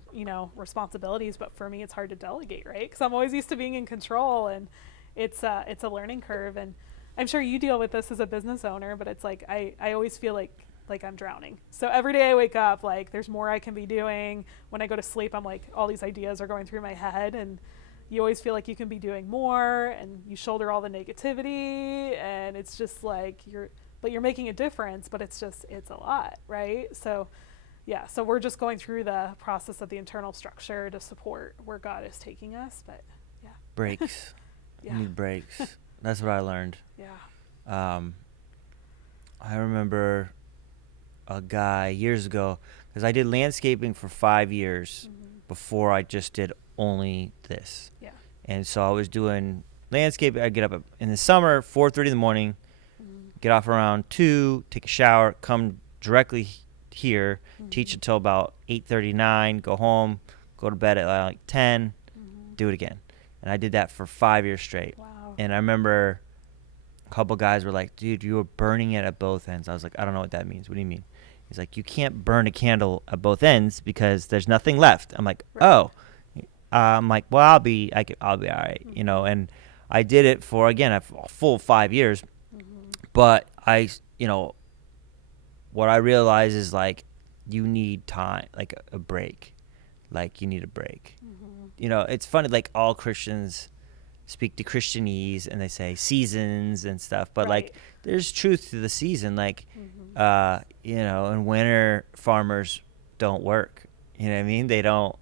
responsibilities. But for me, it's hard to delegate, right? Because I'm always used to being in control, and it's a learning curve. And I'm sure you deal with this as a business owner, but it's like I always feel like I'm drowning. So every day I wake up, like there's more I can be doing. When I go to sleep, I'm like, all these ideas are going through my head, and you always feel like you can be doing more, and you shoulder all the negativity, and it's just like you're making a difference, but it's a lot, right? So yeah, so we're just going through the process of the internal structure to support where God is taking us, but yeah. Breaks. Yeah. You need breaks. That's what I learned. Yeah. I remember a guy years ago, because I did landscaping for 5 years before I just did only this. Yeah. And so I was doing landscaping. I get up in the summer, 4:30 in the morning, get off around 2, take a shower, come directly here, teach until about 8:39, go home, go to bed at like 10, do it again. And I did that for 5 years straight. Wow. And I remember a couple guys were like, dude, you were burning it at both ends. I was like, I don't know what that means. What do you mean? He's like, you can't burn a candle at both ends because there's nothing left. I'm like, oh. I'm like, well, I'll be all right, and I did it for, again, a full 5 years. But what I realize is like, you need time, like a break. Like you need a break. It's funny, like all Christians speak to Christianese and they say seasons and stuff, but like there's truth to the season. Like, in winter farmers don't work, you know what I mean? They don't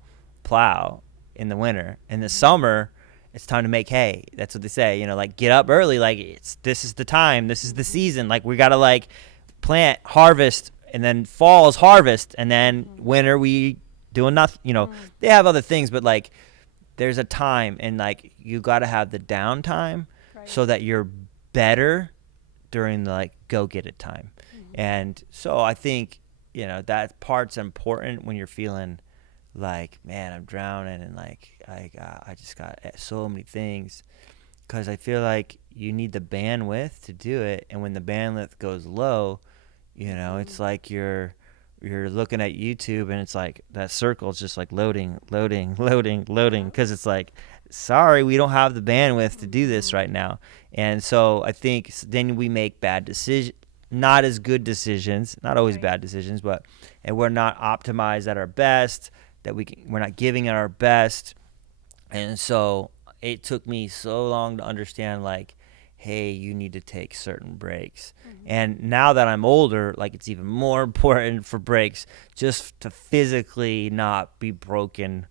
plow in the winter. In the summer, it's time to make hay. That's what they say, like get up early. Like this is the time, this is the season. Like we got to like plant, harvest, and then fall is harvest. And then winter we doing nothing, they have other things, but like there's a time, and like you got to have the downtime so that you're better during the like go get it time. And so I think, that part's important when you're feeling like, man, I'm drowning, and like I just got so many things, because I feel like you need the bandwidth to do it. And when the bandwidth goes low, it's like you're looking at YouTube, and it's like that circle is just like loading, because it's like, sorry, we don't have the bandwidth to do this right now. And so I think then we make bad decisions, not as good decisions, not always bad decisions, and we're not optimized at our best, that we're not giving at our best. And so it took me so long to understand, like, hey, you need to take certain breaks. And now that I'm older, like it's even more important for breaks, just to physically not be broken,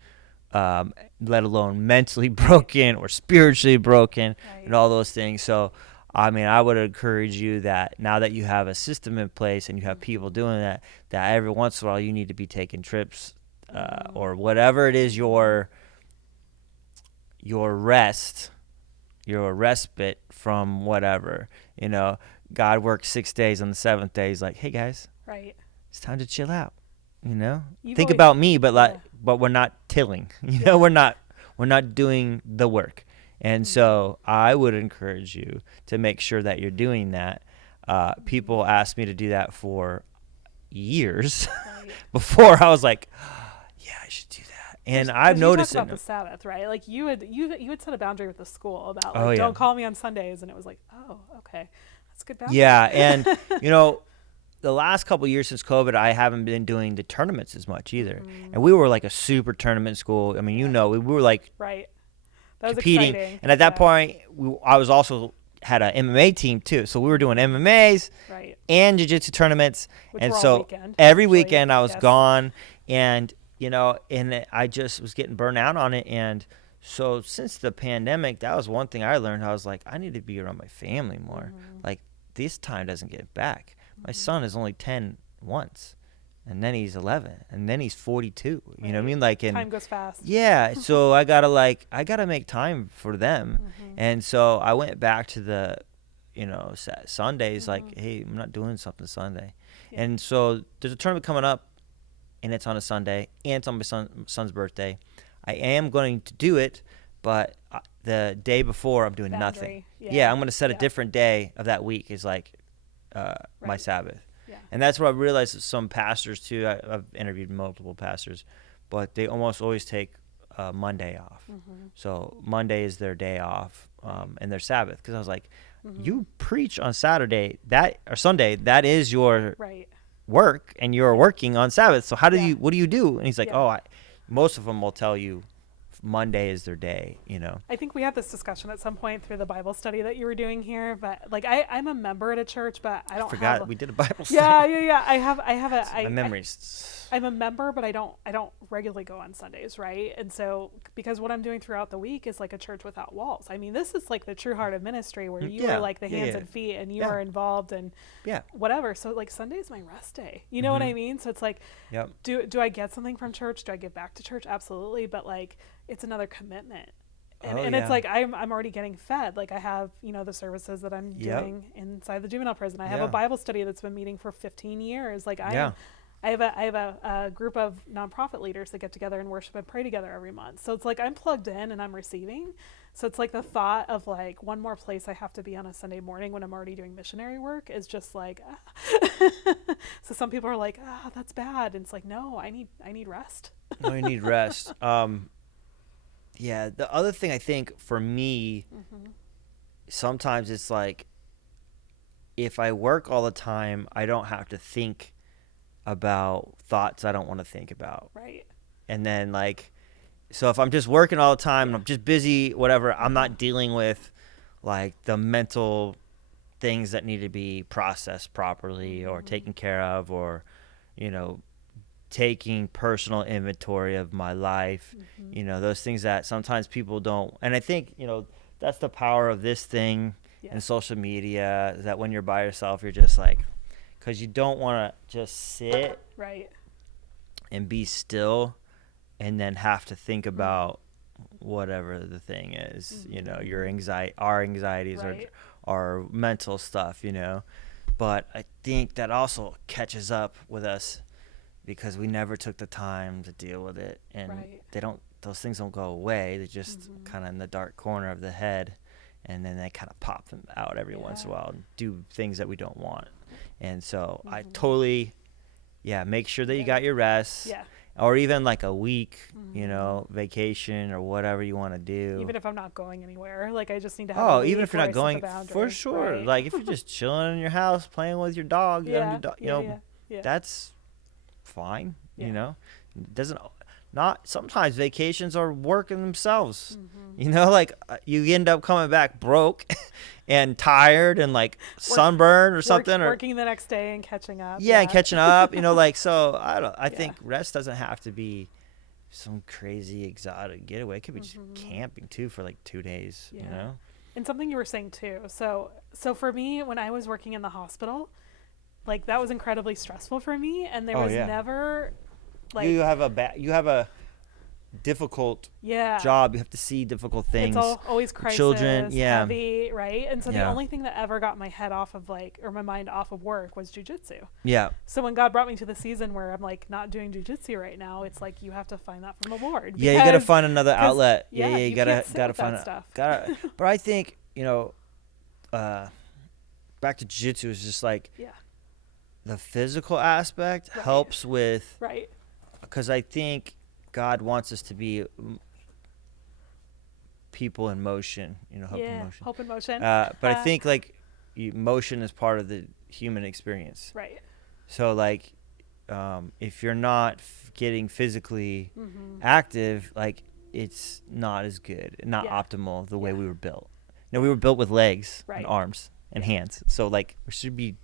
let alone mentally broken or spiritually broken, and all those things. So, I mean, I would encourage you that now that you have a system in place and you have people doing that every once in a while you need to be taking trips, or whatever it is, your rest, your respite from whatever. God works 6 days. On the 7th day, he's like, hey guys, it's time to chill out. Think about me, but but we're not tilling. We're not doing the work. And so I would encourage you to make sure that you're doing that. People asked me to do that for years before I was like, yeah, I should do that. And I've noticed you talked about the Sabbath, right? Like you had set a boundary with the school about like, don't call me on Sundays, and it was like, oh, okay, that's a good boundary. Yeah, and the last couple of years since COVID, I haven't been doing the tournaments as much either. And we were like a super tournament school. I mean, we were like that was competing. exciting. And at that point, I was also had an MMA team too. So we were doing MMAs Right. and jiu-jitsu tournaments. Which And were all so weekend, every actually. weekend I was Yes. gone, and and I just was getting burnt out on it. And so since the pandemic, that was one thing I learned. I was like, I need to be around my family more. Like, this time doesn't get back. My son is only 10 once, and then he's 11, and then he's 42. You know what I Right. mean? Like, Time goes fast. yeah, so I gotta make time for them. And so I went back to the, Sundays, like, hey, I'm not doing something Sunday. Yeah. And so there's a tournament coming up, and it's on a Sunday, and it's on my son's birthday. I am going to do it, but the day before I'm doing nothing. Boundary. Yeah, I'm going to set a Yeah. different day of that week is like my Right. Sabbath. Yeah. And that's what I realized that some pastors too, I've interviewed multiple pastors, but they almost always take Monday off. So Monday is their day off and their Sabbath. Because I was like, you preach on Saturday or Sunday, that is your Right. work, and you're working on Sabbath. So Yeah. what do you do? And he's like, Yeah. most of them will tell you Monday is their day, I think we had this discussion at some point through the Bible study that you were doing here, but like I'm a member at a church, but I don't Forgot have we did a Bible study. yeah. I have My memories. I'm a member, but I don't regularly go on Sundays, right? And so because what I'm doing throughout the week is like a church without walls. I mean, this is like the true heart of ministry where you Yeah. are like the Yeah, hands yeah. and feet, and you Yeah. are involved and Yeah. whatever. So like Sunday's my rest day. You know what I mean? So it's like, Yep. do I get something from church? Do I give back to church? Absolutely, but like it's another commitment. And, Oh, and yeah. it's like I'm already getting fed. Like I have, the services that I'm Yep. doing inside the juvenile prison. I have Yeah. a Bible study that's been meeting for 15 years. Like Yeah. I have a group of nonprofit leaders that get together and worship and pray together every month. So it's like I'm plugged in and I'm receiving. So it's like the thought of like one more place I have to be on a Sunday morning when I'm already doing missionary work is just like, So some people are like, that's bad. And it's like, no, I need rest. No, you need rest. Yeah, the other thing I think for me, sometimes it's like, if I work all the time, I don't have to think about thoughts I don't want to think about. Right. And then so if I'm just working all the time and I'm just busy, whatever, I'm not dealing with like the mental things that need to be processed properly or taken care of, or, taking personal inventory of my life, those things that sometimes people don't. And I think, that's the power of this thing and social media, is that when you're by yourself, you're just like, because you don't want to just sit Right. and be still and then have to think about whatever the thing is, your anxiety, our anxieties, Right. our mental stuff, But I think that also catches up with us because we never took the time to deal with it, and Right. those things don't go away. They're just kind of in the dark corner of the head, and then they kind of pop them out every once in a while and do things that we don't want. And so I totally, make sure that you got your rest. Yeah. Or even like a week, vacation or whatever you want to do. Even if I'm not going anywhere, like I just need to have. a Even week if you're where not I set going, the boundary, for sure. right? Like if you're just chilling in your house, playing with your dog, yeah, yeah. That's fine. Yeah. It doesn't. Not sometimes vacations are working themselves. Mm-hmm. You end up coming back broke and tired and sunburned or something, or working the next day and catching up. and catching up. So I think rest doesn't have to be some crazy exotic getaway. It could be just camping too for 2 days. Yeah. And something you were saying too. So for me, when I was working in the hospital, that was incredibly stressful for me, and there was never you have a difficult job. You have to see difficult things. It's always crisis, children, heavy, right? And so the Yeah. only thing that ever got my head off of or my mind off of work was jujitsu. Yeah. So when God brought me to the season where I'm not doing jujitsu right now, it's you have to find that from the Lord. Yeah, you gotta find another outlet. you You gotta can't sit with find that stuff. But I think back to jiu-jitsu is just the physical aspect helps with, right. because I think God wants us to be people in motion. Hope in motion. Hope in motion. But I think motion is part of the human experience. Right. So if you're not getting physically active, it's not as good, not optimal the way we were built. No, we were built with legs Right. and arms and Yeah. hands. So like we should be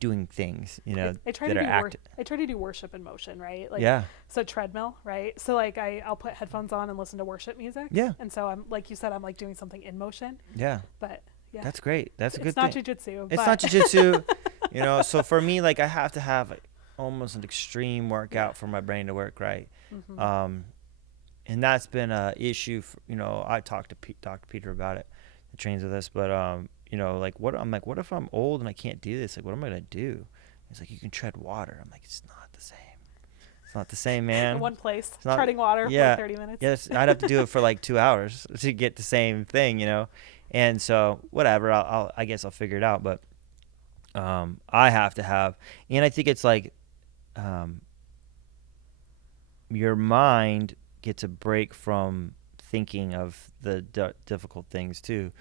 doing things, I try that to are do active. I try to do worship in motion, right? Like, Yeah. so treadmill, right? So like I'll put headphones on and listen to worship music. Yeah. And so I'm like you said, I'm like doing something in motion. Yeah. But yeah, That's great. That's a good it's not thing. jujitsu. It's but not jujitsu, So for me, like I have to have like, almost an extreme workout for my brain to work right. And that's been a issue. I talked to Dr. Peter about it, that trains with us. But like what if I'm old and I can't do this? Like, what am I gonna do? He's like, you can tread water. I'm like, it's not the same. It's not the same, man. in one place, not- treading water yeah. for 30 minutes. Yes, I'd have to do it for like 2 hours to get the same thing, And so whatever, I guess I'll figure it out. But I have to have, and I think it's like your mind gets a break from thinking of the difficult things too,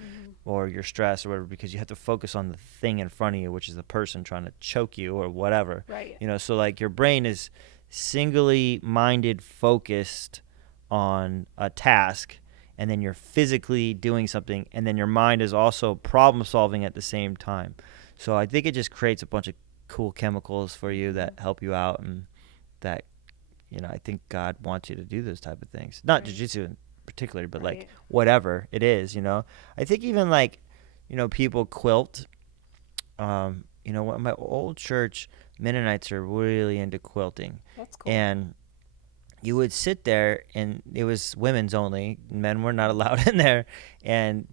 or your stress or whatever, because you have to focus on the thing in front of you, which is the person trying to choke you or whatever. Right. So like your brain is singly minded, focused on a task, and then you're physically doing something, and then your mind is also problem solving at the same time. So I think it just creates a bunch of cool chemicals for you that help you out, and that I think God wants you to do those type of things. Not jiu-jitsu in particular, but like whatever it is, I think even like, people quilt. My old church, Mennonites are really into quilting. That's cool. And you would sit there, and it was women's only. Men were not allowed in there.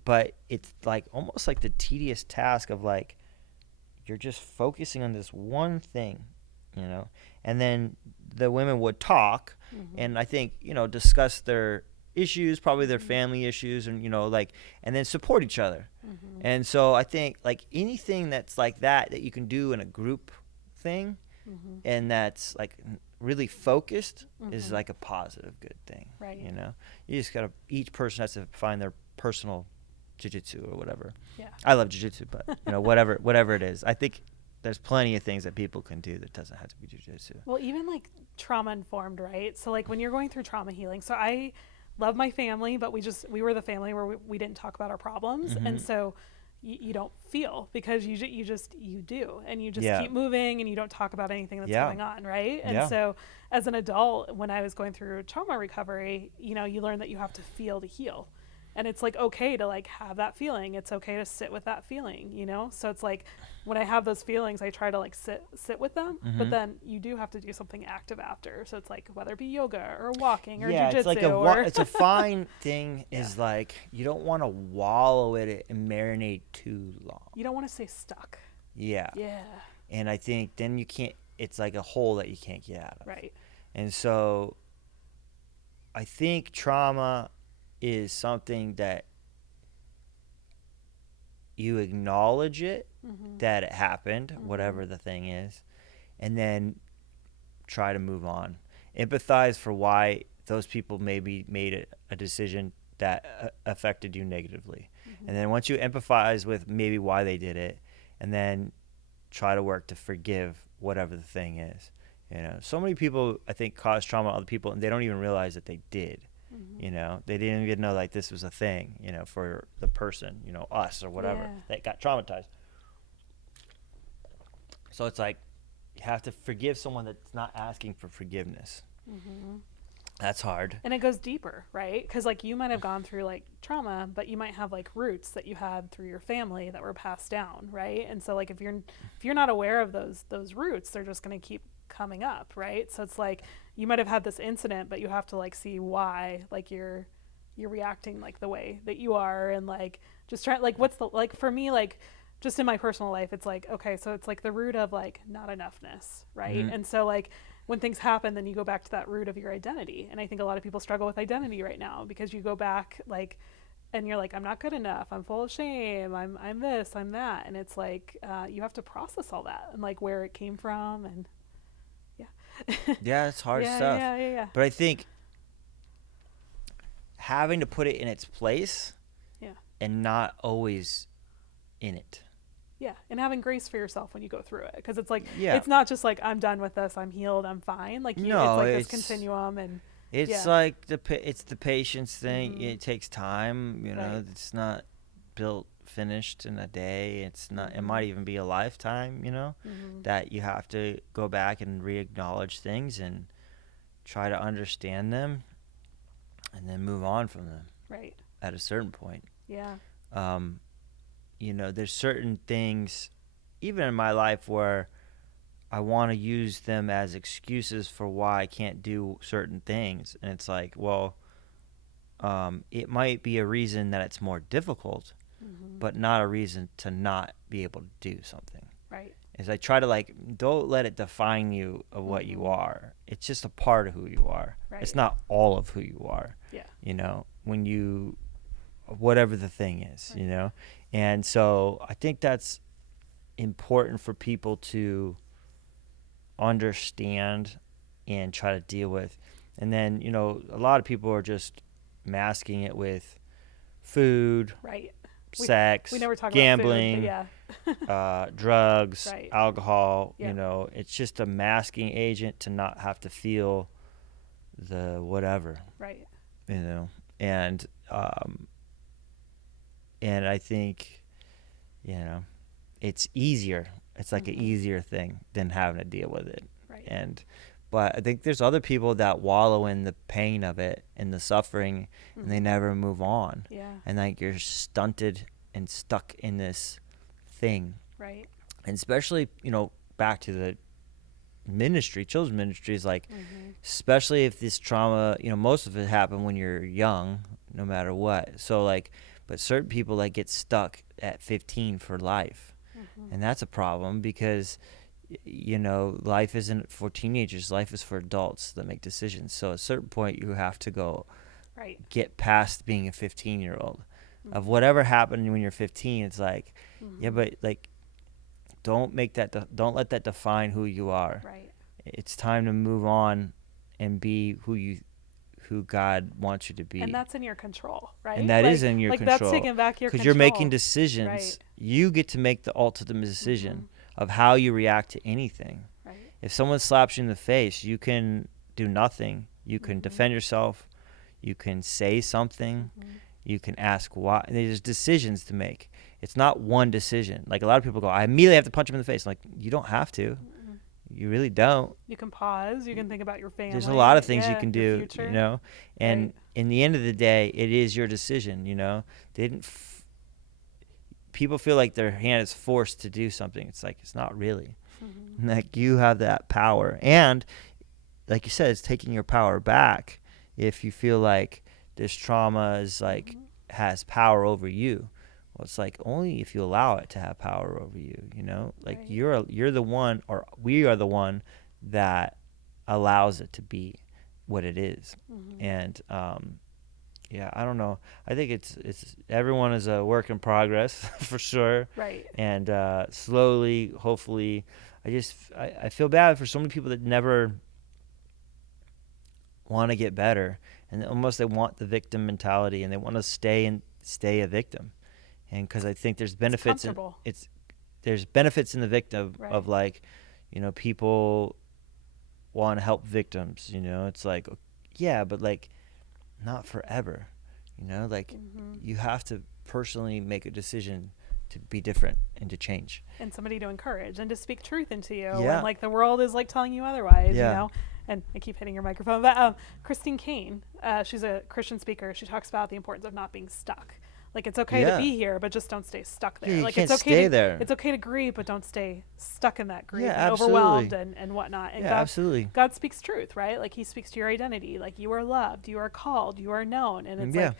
But it's like almost like the tedious task of like, you're just focusing on this one thing, and then the women would talk and I think, discuss their issues, probably their family issues, and, and then support each other. And so I think like anything that's like that you can do in a group thing and that's like really focused is like a positive, good thing. Right. You just gotta, each person has to find their personal jiu-jitsu or whatever. Yeah. I love jiu-jitsu, but whatever it is, I think there's plenty of things that people can do that doesn't have to be jiu-jitsu. Well, even like trauma informed, right? So like when you're going through trauma healing, so I love my family, but we were the family where we didn't talk about our problems. And so you don't feel, because you do, and you just keep moving, and you don't talk about anything that's going on. Right. And so as an adult, when I was going through trauma recovery, you learn that you have to feel to heal. And it's like okay to like have that feeling. It's okay to sit with that feeling, So it's like when I have those feelings, I try to like sit with them. But then you do have to do something active after. So it's like whether it be yoga or walking or jujitsu. It's like it's a fine thing. Is like you don't want to wallow in it and marinate too long. You don't want to stay stuck. Yeah. Yeah. And I think then you can't. It's like a hole that you can't get out of. Right. And so I think trauma is something that you acknowledge it, that it happened, whatever the thing is, and then try to move on. Empathize for why those people maybe made a decision that affected you negatively. And then once you empathize with maybe why they did it, and then try to work to forgive whatever the thing is. So many people, I think, cause trauma to other people, and they don't even realize that they did. They didn't even know like this was a thing, for the person, us or whatever that got traumatized. So it's like you have to forgive someone that's not asking for forgiveness. That's hard. And it goes deeper, right? Because like you might have gone through like trauma, but you might have like roots that you had through your family that were passed down, right? And so like if you're not aware of those roots, they're just going to keep coming up, right? So it's like you might have had this incident, but you have to like see why like you're reacting like the way that you are, and like just try like what's the like for me like just in my personal life, it's like okay, so it's like the root of like not enoughness, right? And so like when things happen, then you go back to that root of your identity. And I think a lot of people struggle with identity right now because you go back like and you're like, I'm not good enough, I'm full of shame, I'm this, I'm that, and it's like you have to process all that and like where it came from. And yeah, it's hard stuff. Yeah. But I think having to put it in its place, and not always in it. Yeah, and having grace for yourself when you go through it, because it's like it's not just like I'm done with this, I'm healed, I'm fine. Like it's like this continuum, and it's like it's the patience thing. It takes time, It's not finished in a day. It's not, it might even be a lifetime, that you have to go back and re-acknowledge things and try to understand them and then move on from them. Right. At a certain point. Yeah. There's certain things, even in my life, where I want to use them as excuses for why I can't do certain things. And it's like, well, it might be a reason that it's more difficult, but not a reason to not be able to do something. Right. As I try to don't let it define you of what you are. It's just a part of who you are. Right. It's not all of who you are. Yeah. When you, whatever the thing is, Right. And so I think that's important for people to understand and try to deal with. And then, a lot of people are just masking it with food, Right. sex, we never talk gambling, about food, but drugs, Right. alcohol. Yeah. It's just a masking agent to not have to feel the whatever. Right. And I think, it's easier. It's like an easier thing than having to deal with it. Right. But I think there's other people that wallow in the pain of it and the suffering, and they never move on. Yeah. And you're stunted and stuck in this thing. Right. And especially, back to the ministry, children's ministry is especially if this trauma, most of it happened when you're young, no matter what. So but certain people get stuck at 15 for life. And that's a problem because, life isn't for teenagers. Life is for adults that make decisions. So at a certain point, you have to go get past being a 15-year-old. Of whatever happened when you're 15, it's yeah, but don't let that define who you are. Right. It's time to move on and be who God wants you to be. And that's in your control, right? And that is in your control. That's taking back your control. Because you're making decisions. Right. You get to make the ultimate decision of how you react to anything. Right. If someone slaps you in the face, you can do nothing. You can defend yourself. You can say something. You can ask why. There's decisions to make. It's not one decision. A lot of people go, I immediately have to punch him in the face. You don't have to. You really don't. You can pause. You can think about your family. There's a lot of things you can do, future. And in the end of the day, it is your decision, They didn't people feel like their hand is forced to do something. It's it's not really. You have that power. And like you said, it's taking your power back if you feel like this trauma is has power over you. Well, it's only if you allow it to have power over you, Right. you're the one, or we are the one that allows it to be what it is. And I don't know. I think it's everyone is a work in progress for sure. Right. And slowly, hopefully, I feel bad for so many people that never want to get better, and almost they want the victim mentality, and they want to stay a victim. And because I think there's benefits there's benefits in the victim of people want to help victims, it's yeah, but not forever, you have to personally make a decision to be different and to change. And somebody to encourage and to speak truth into you. Yeah. And the world is telling you otherwise, Yeah. And I keep hitting your microphone, but Christine Kane, she's a Christian speaker. She talks about the importance of not being stuck. It's okay to be here, but just don't stay stuck there. Yeah, you can't it's okay stay there. It's okay to grieve, but don't stay stuck in that grief, Yeah, and absolutely. overwhelmed and whatnot. And Yeah, absolutely. God speaks truth, right? He speaks to your identity. You are loved, you are called, you are known. And it's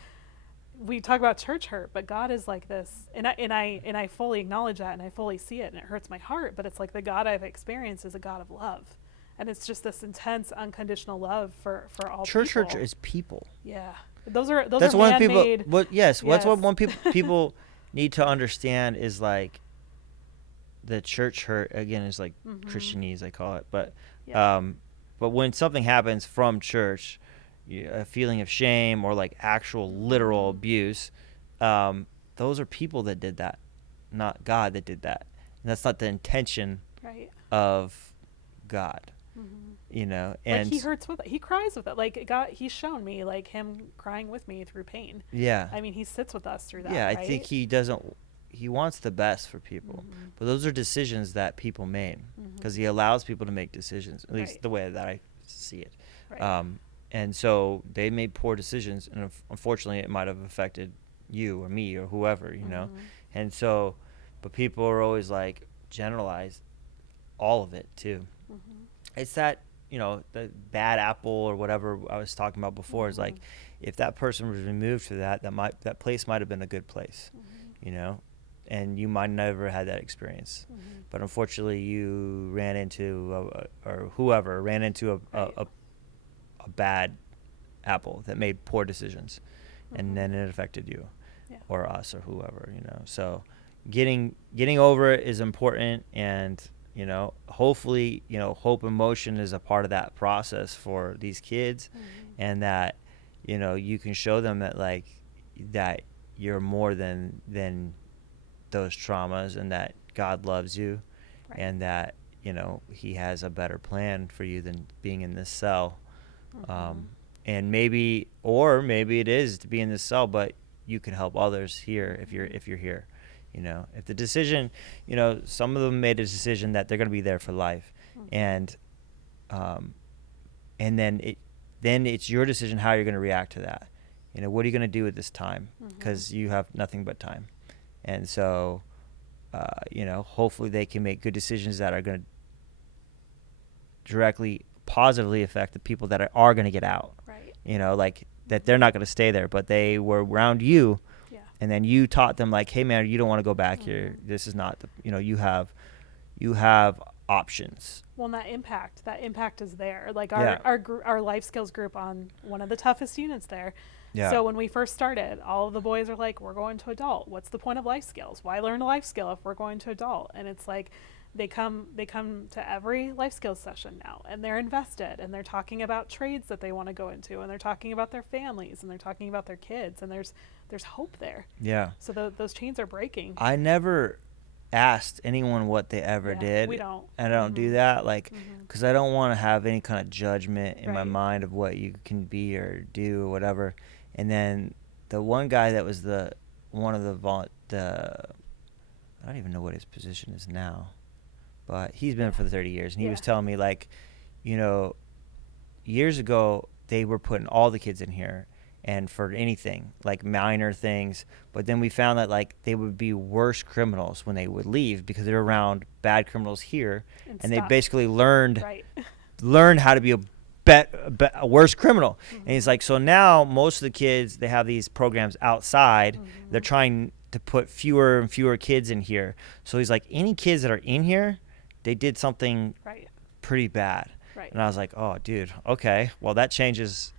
we talk about church hurt, but God is this, and I fully acknowledge that, and I fully see it, and it hurts my heart. But it's the God I've experienced is a God of love, and it's just this intense, unconditional love for all Church people. is people. Yeah, those are That's one man-made. people. That's what one people need to understand is the church hurt again is Christianese, I call it, but but when something happens from church, a feeling of shame or actual literal abuse, those are people that did that, not God that did that, and that's not the intention Right. of God. you know, Like and he hurts with it. He cries with it. Like he's shown me like him crying with me through pain. yeah, I mean, he sits with us through that. yeah, I right? think he wants the best for people, but those are decisions that people made because he allows people to make decisions, at least Right. the way that I see it. Right. And so they made poor decisions, and unfortunately it might have affected you or me or whoever, you know. And so, but people are always like generalize all of it too. It's that, you know, the bad apple or whatever I was talking about before is like, if that person was removed for that place might have been a good place, you know, and you might never had that experience. But unfortunately you ran into or whoever ran into a bad apple that made poor decisions, and then it affected you or us or whoever, you know. So getting over it is important, and you know, hopefully, you know, Hope in Motion is a part of that process for these kids, and that, you know, you can show them that like that you're more than those traumas, and that God loves you, and that, you know, he has a better plan for you than being in this cell. And maybe it is to be in this cell, but you can help others here if you're here. You know, if the decision, you know, some of them made a decision that they're going to be there for life, and then it's your decision how you're going to react to that. You know, what are you going to do with this time? Because you have nothing but time, and so, you know, hopefully they can make good decisions that are going to directly, positively affect the people that are going to get out. Right. You know, like that they're not going to stay there, but they were around you. And then you taught them like, hey man, you don't want to go back here. This is not the, you know, you have options. Well, that impact is there. Like our life skills group on one of the toughest units there. Yeah. So when we first started, all of the boys are like, we're going to adult. What's the point of life skills? Why learn a life skill if we're going to adult? And it's like, they come to every life skills session now, and they're invested, and they're talking about trades that they want to go into, and they're talking about their families, and they're talking about their kids, and there's hope there. Yeah. So those chains are breaking. I never asked anyone what they ever did. We don't. And I don't do that, like, because I don't want to have any kind of judgment in my Right. mind of what you can be or do or whatever. And then the one guy that was I don't even know what his position is now, but he's been for 30 years, and he was telling me, like, you know, years ago they were putting all the kids in here, and for anything, like minor things, but then we found that like they would be worse criminals when they would leave because they're around bad criminals here, and they basically learned how to be a worse criminal. And he's like, so now most of the kids, they have these programs outside. They're trying to put fewer and fewer kids in here. So he's like, any kids that are in here, they did something pretty bad. Right. And I was like, oh, dude, okay. Well, that changes,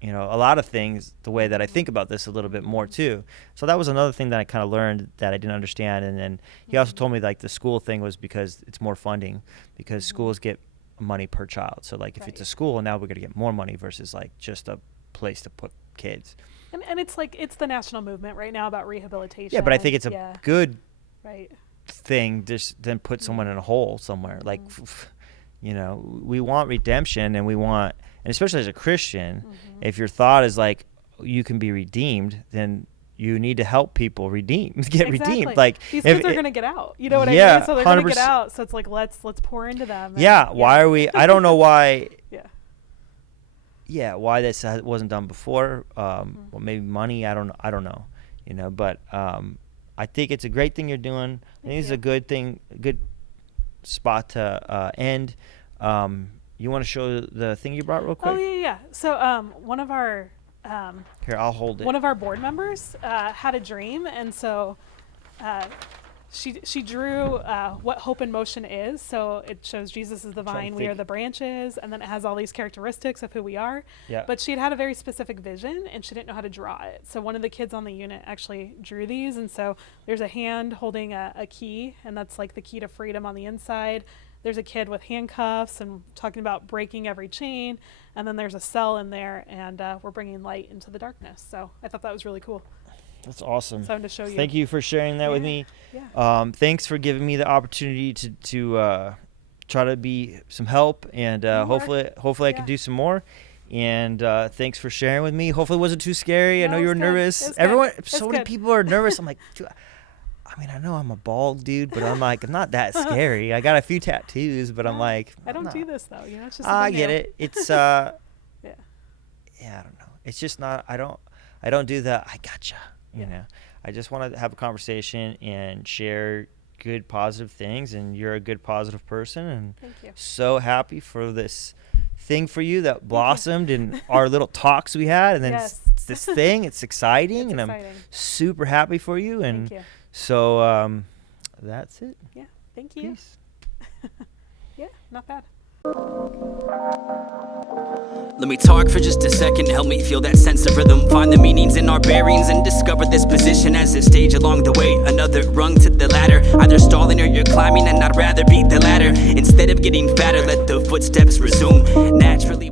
you know, a lot of things, the way that I think about this a little bit more too. So that was another thing that I kind of learned that I didn't understand. And then he also told me like the school thing was because it's more funding, because schools get money per child. So like if it's a school, now we're going to get more money versus like just a place to put kids. And it's like, it's the national movement right now about rehabilitation. Yeah, but I think it's a good thing just then put someone in a hole somewhere. Like, you know, we want redemption, and we want, and especially as a Christian, if your thought is like you can be redeemed, then you need to help people get redeemed. Like these kids are going to get out. You know what I mean? So they're going to get out. So it's like, let's pour into them. Why are we? I don't know why. Why this wasn't done before. Well, maybe money. I don't know. You know, but I think it's a great thing you're doing. I think it's a good thing, a good spot to end. You want to show the thing you brought real quick? Oh yeah. So one of our here, I'll hold it. One of our board members had a dream, and so she drew what Hope in Motion is. So it shows Jesus is the vine, we are the branches, and then it has all these characteristics of who we are. Yeah. But she had a very specific vision, and she didn't know how to draw it. So one of the kids on the unit actually drew these, and so there's a hand holding a key, and that's like the key to freedom on the inside. There's a kid with handcuffs and talking about breaking every chain, and then there's a cell in there, and we're bringing light into the darkness. So I thought that was really cool. That's awesome. So I'm to show you. Thank you for sharing that with me. Yeah. Thanks for giving me the opportunity to try to be some help, and hopefully I can Yeah. do some more. And thanks for sharing with me. Hopefully it wasn't too scary. I No, know it you were was good. nervous. It was Everyone, good. so It's many good. people are nervous. I'm like, dude, I mean, I know I'm a bald dude, but I'm like, I'm not that scary. I got a few tattoos, but I'm No, like, I don't I'm do not. this though. You know, it's just. I something get new. it. It's Yeah. yeah, I don't know. It's just not. I don't do the I gotcha. You Yeah. know, I just want to have a conversation and share good positive things, and you're a good positive person, and Thank you. so happy for this thing for you that blossomed in our little talks we had, and then Yes. it's this thing. It's exciting, It's and I'm exciting. super happy for you. And Thank you. so that's it. Yeah. Thank you. Peace. Yeah. Not bad. Let me talk for just a second, help me feel that sense of rhythm. Find the meanings in our bearings and discover this position as a stage along the way. Another rung to the ladder, either stalling or you're climbing, and I'd rather be the latter. Instead of getting fatter, let the footsteps resume naturally.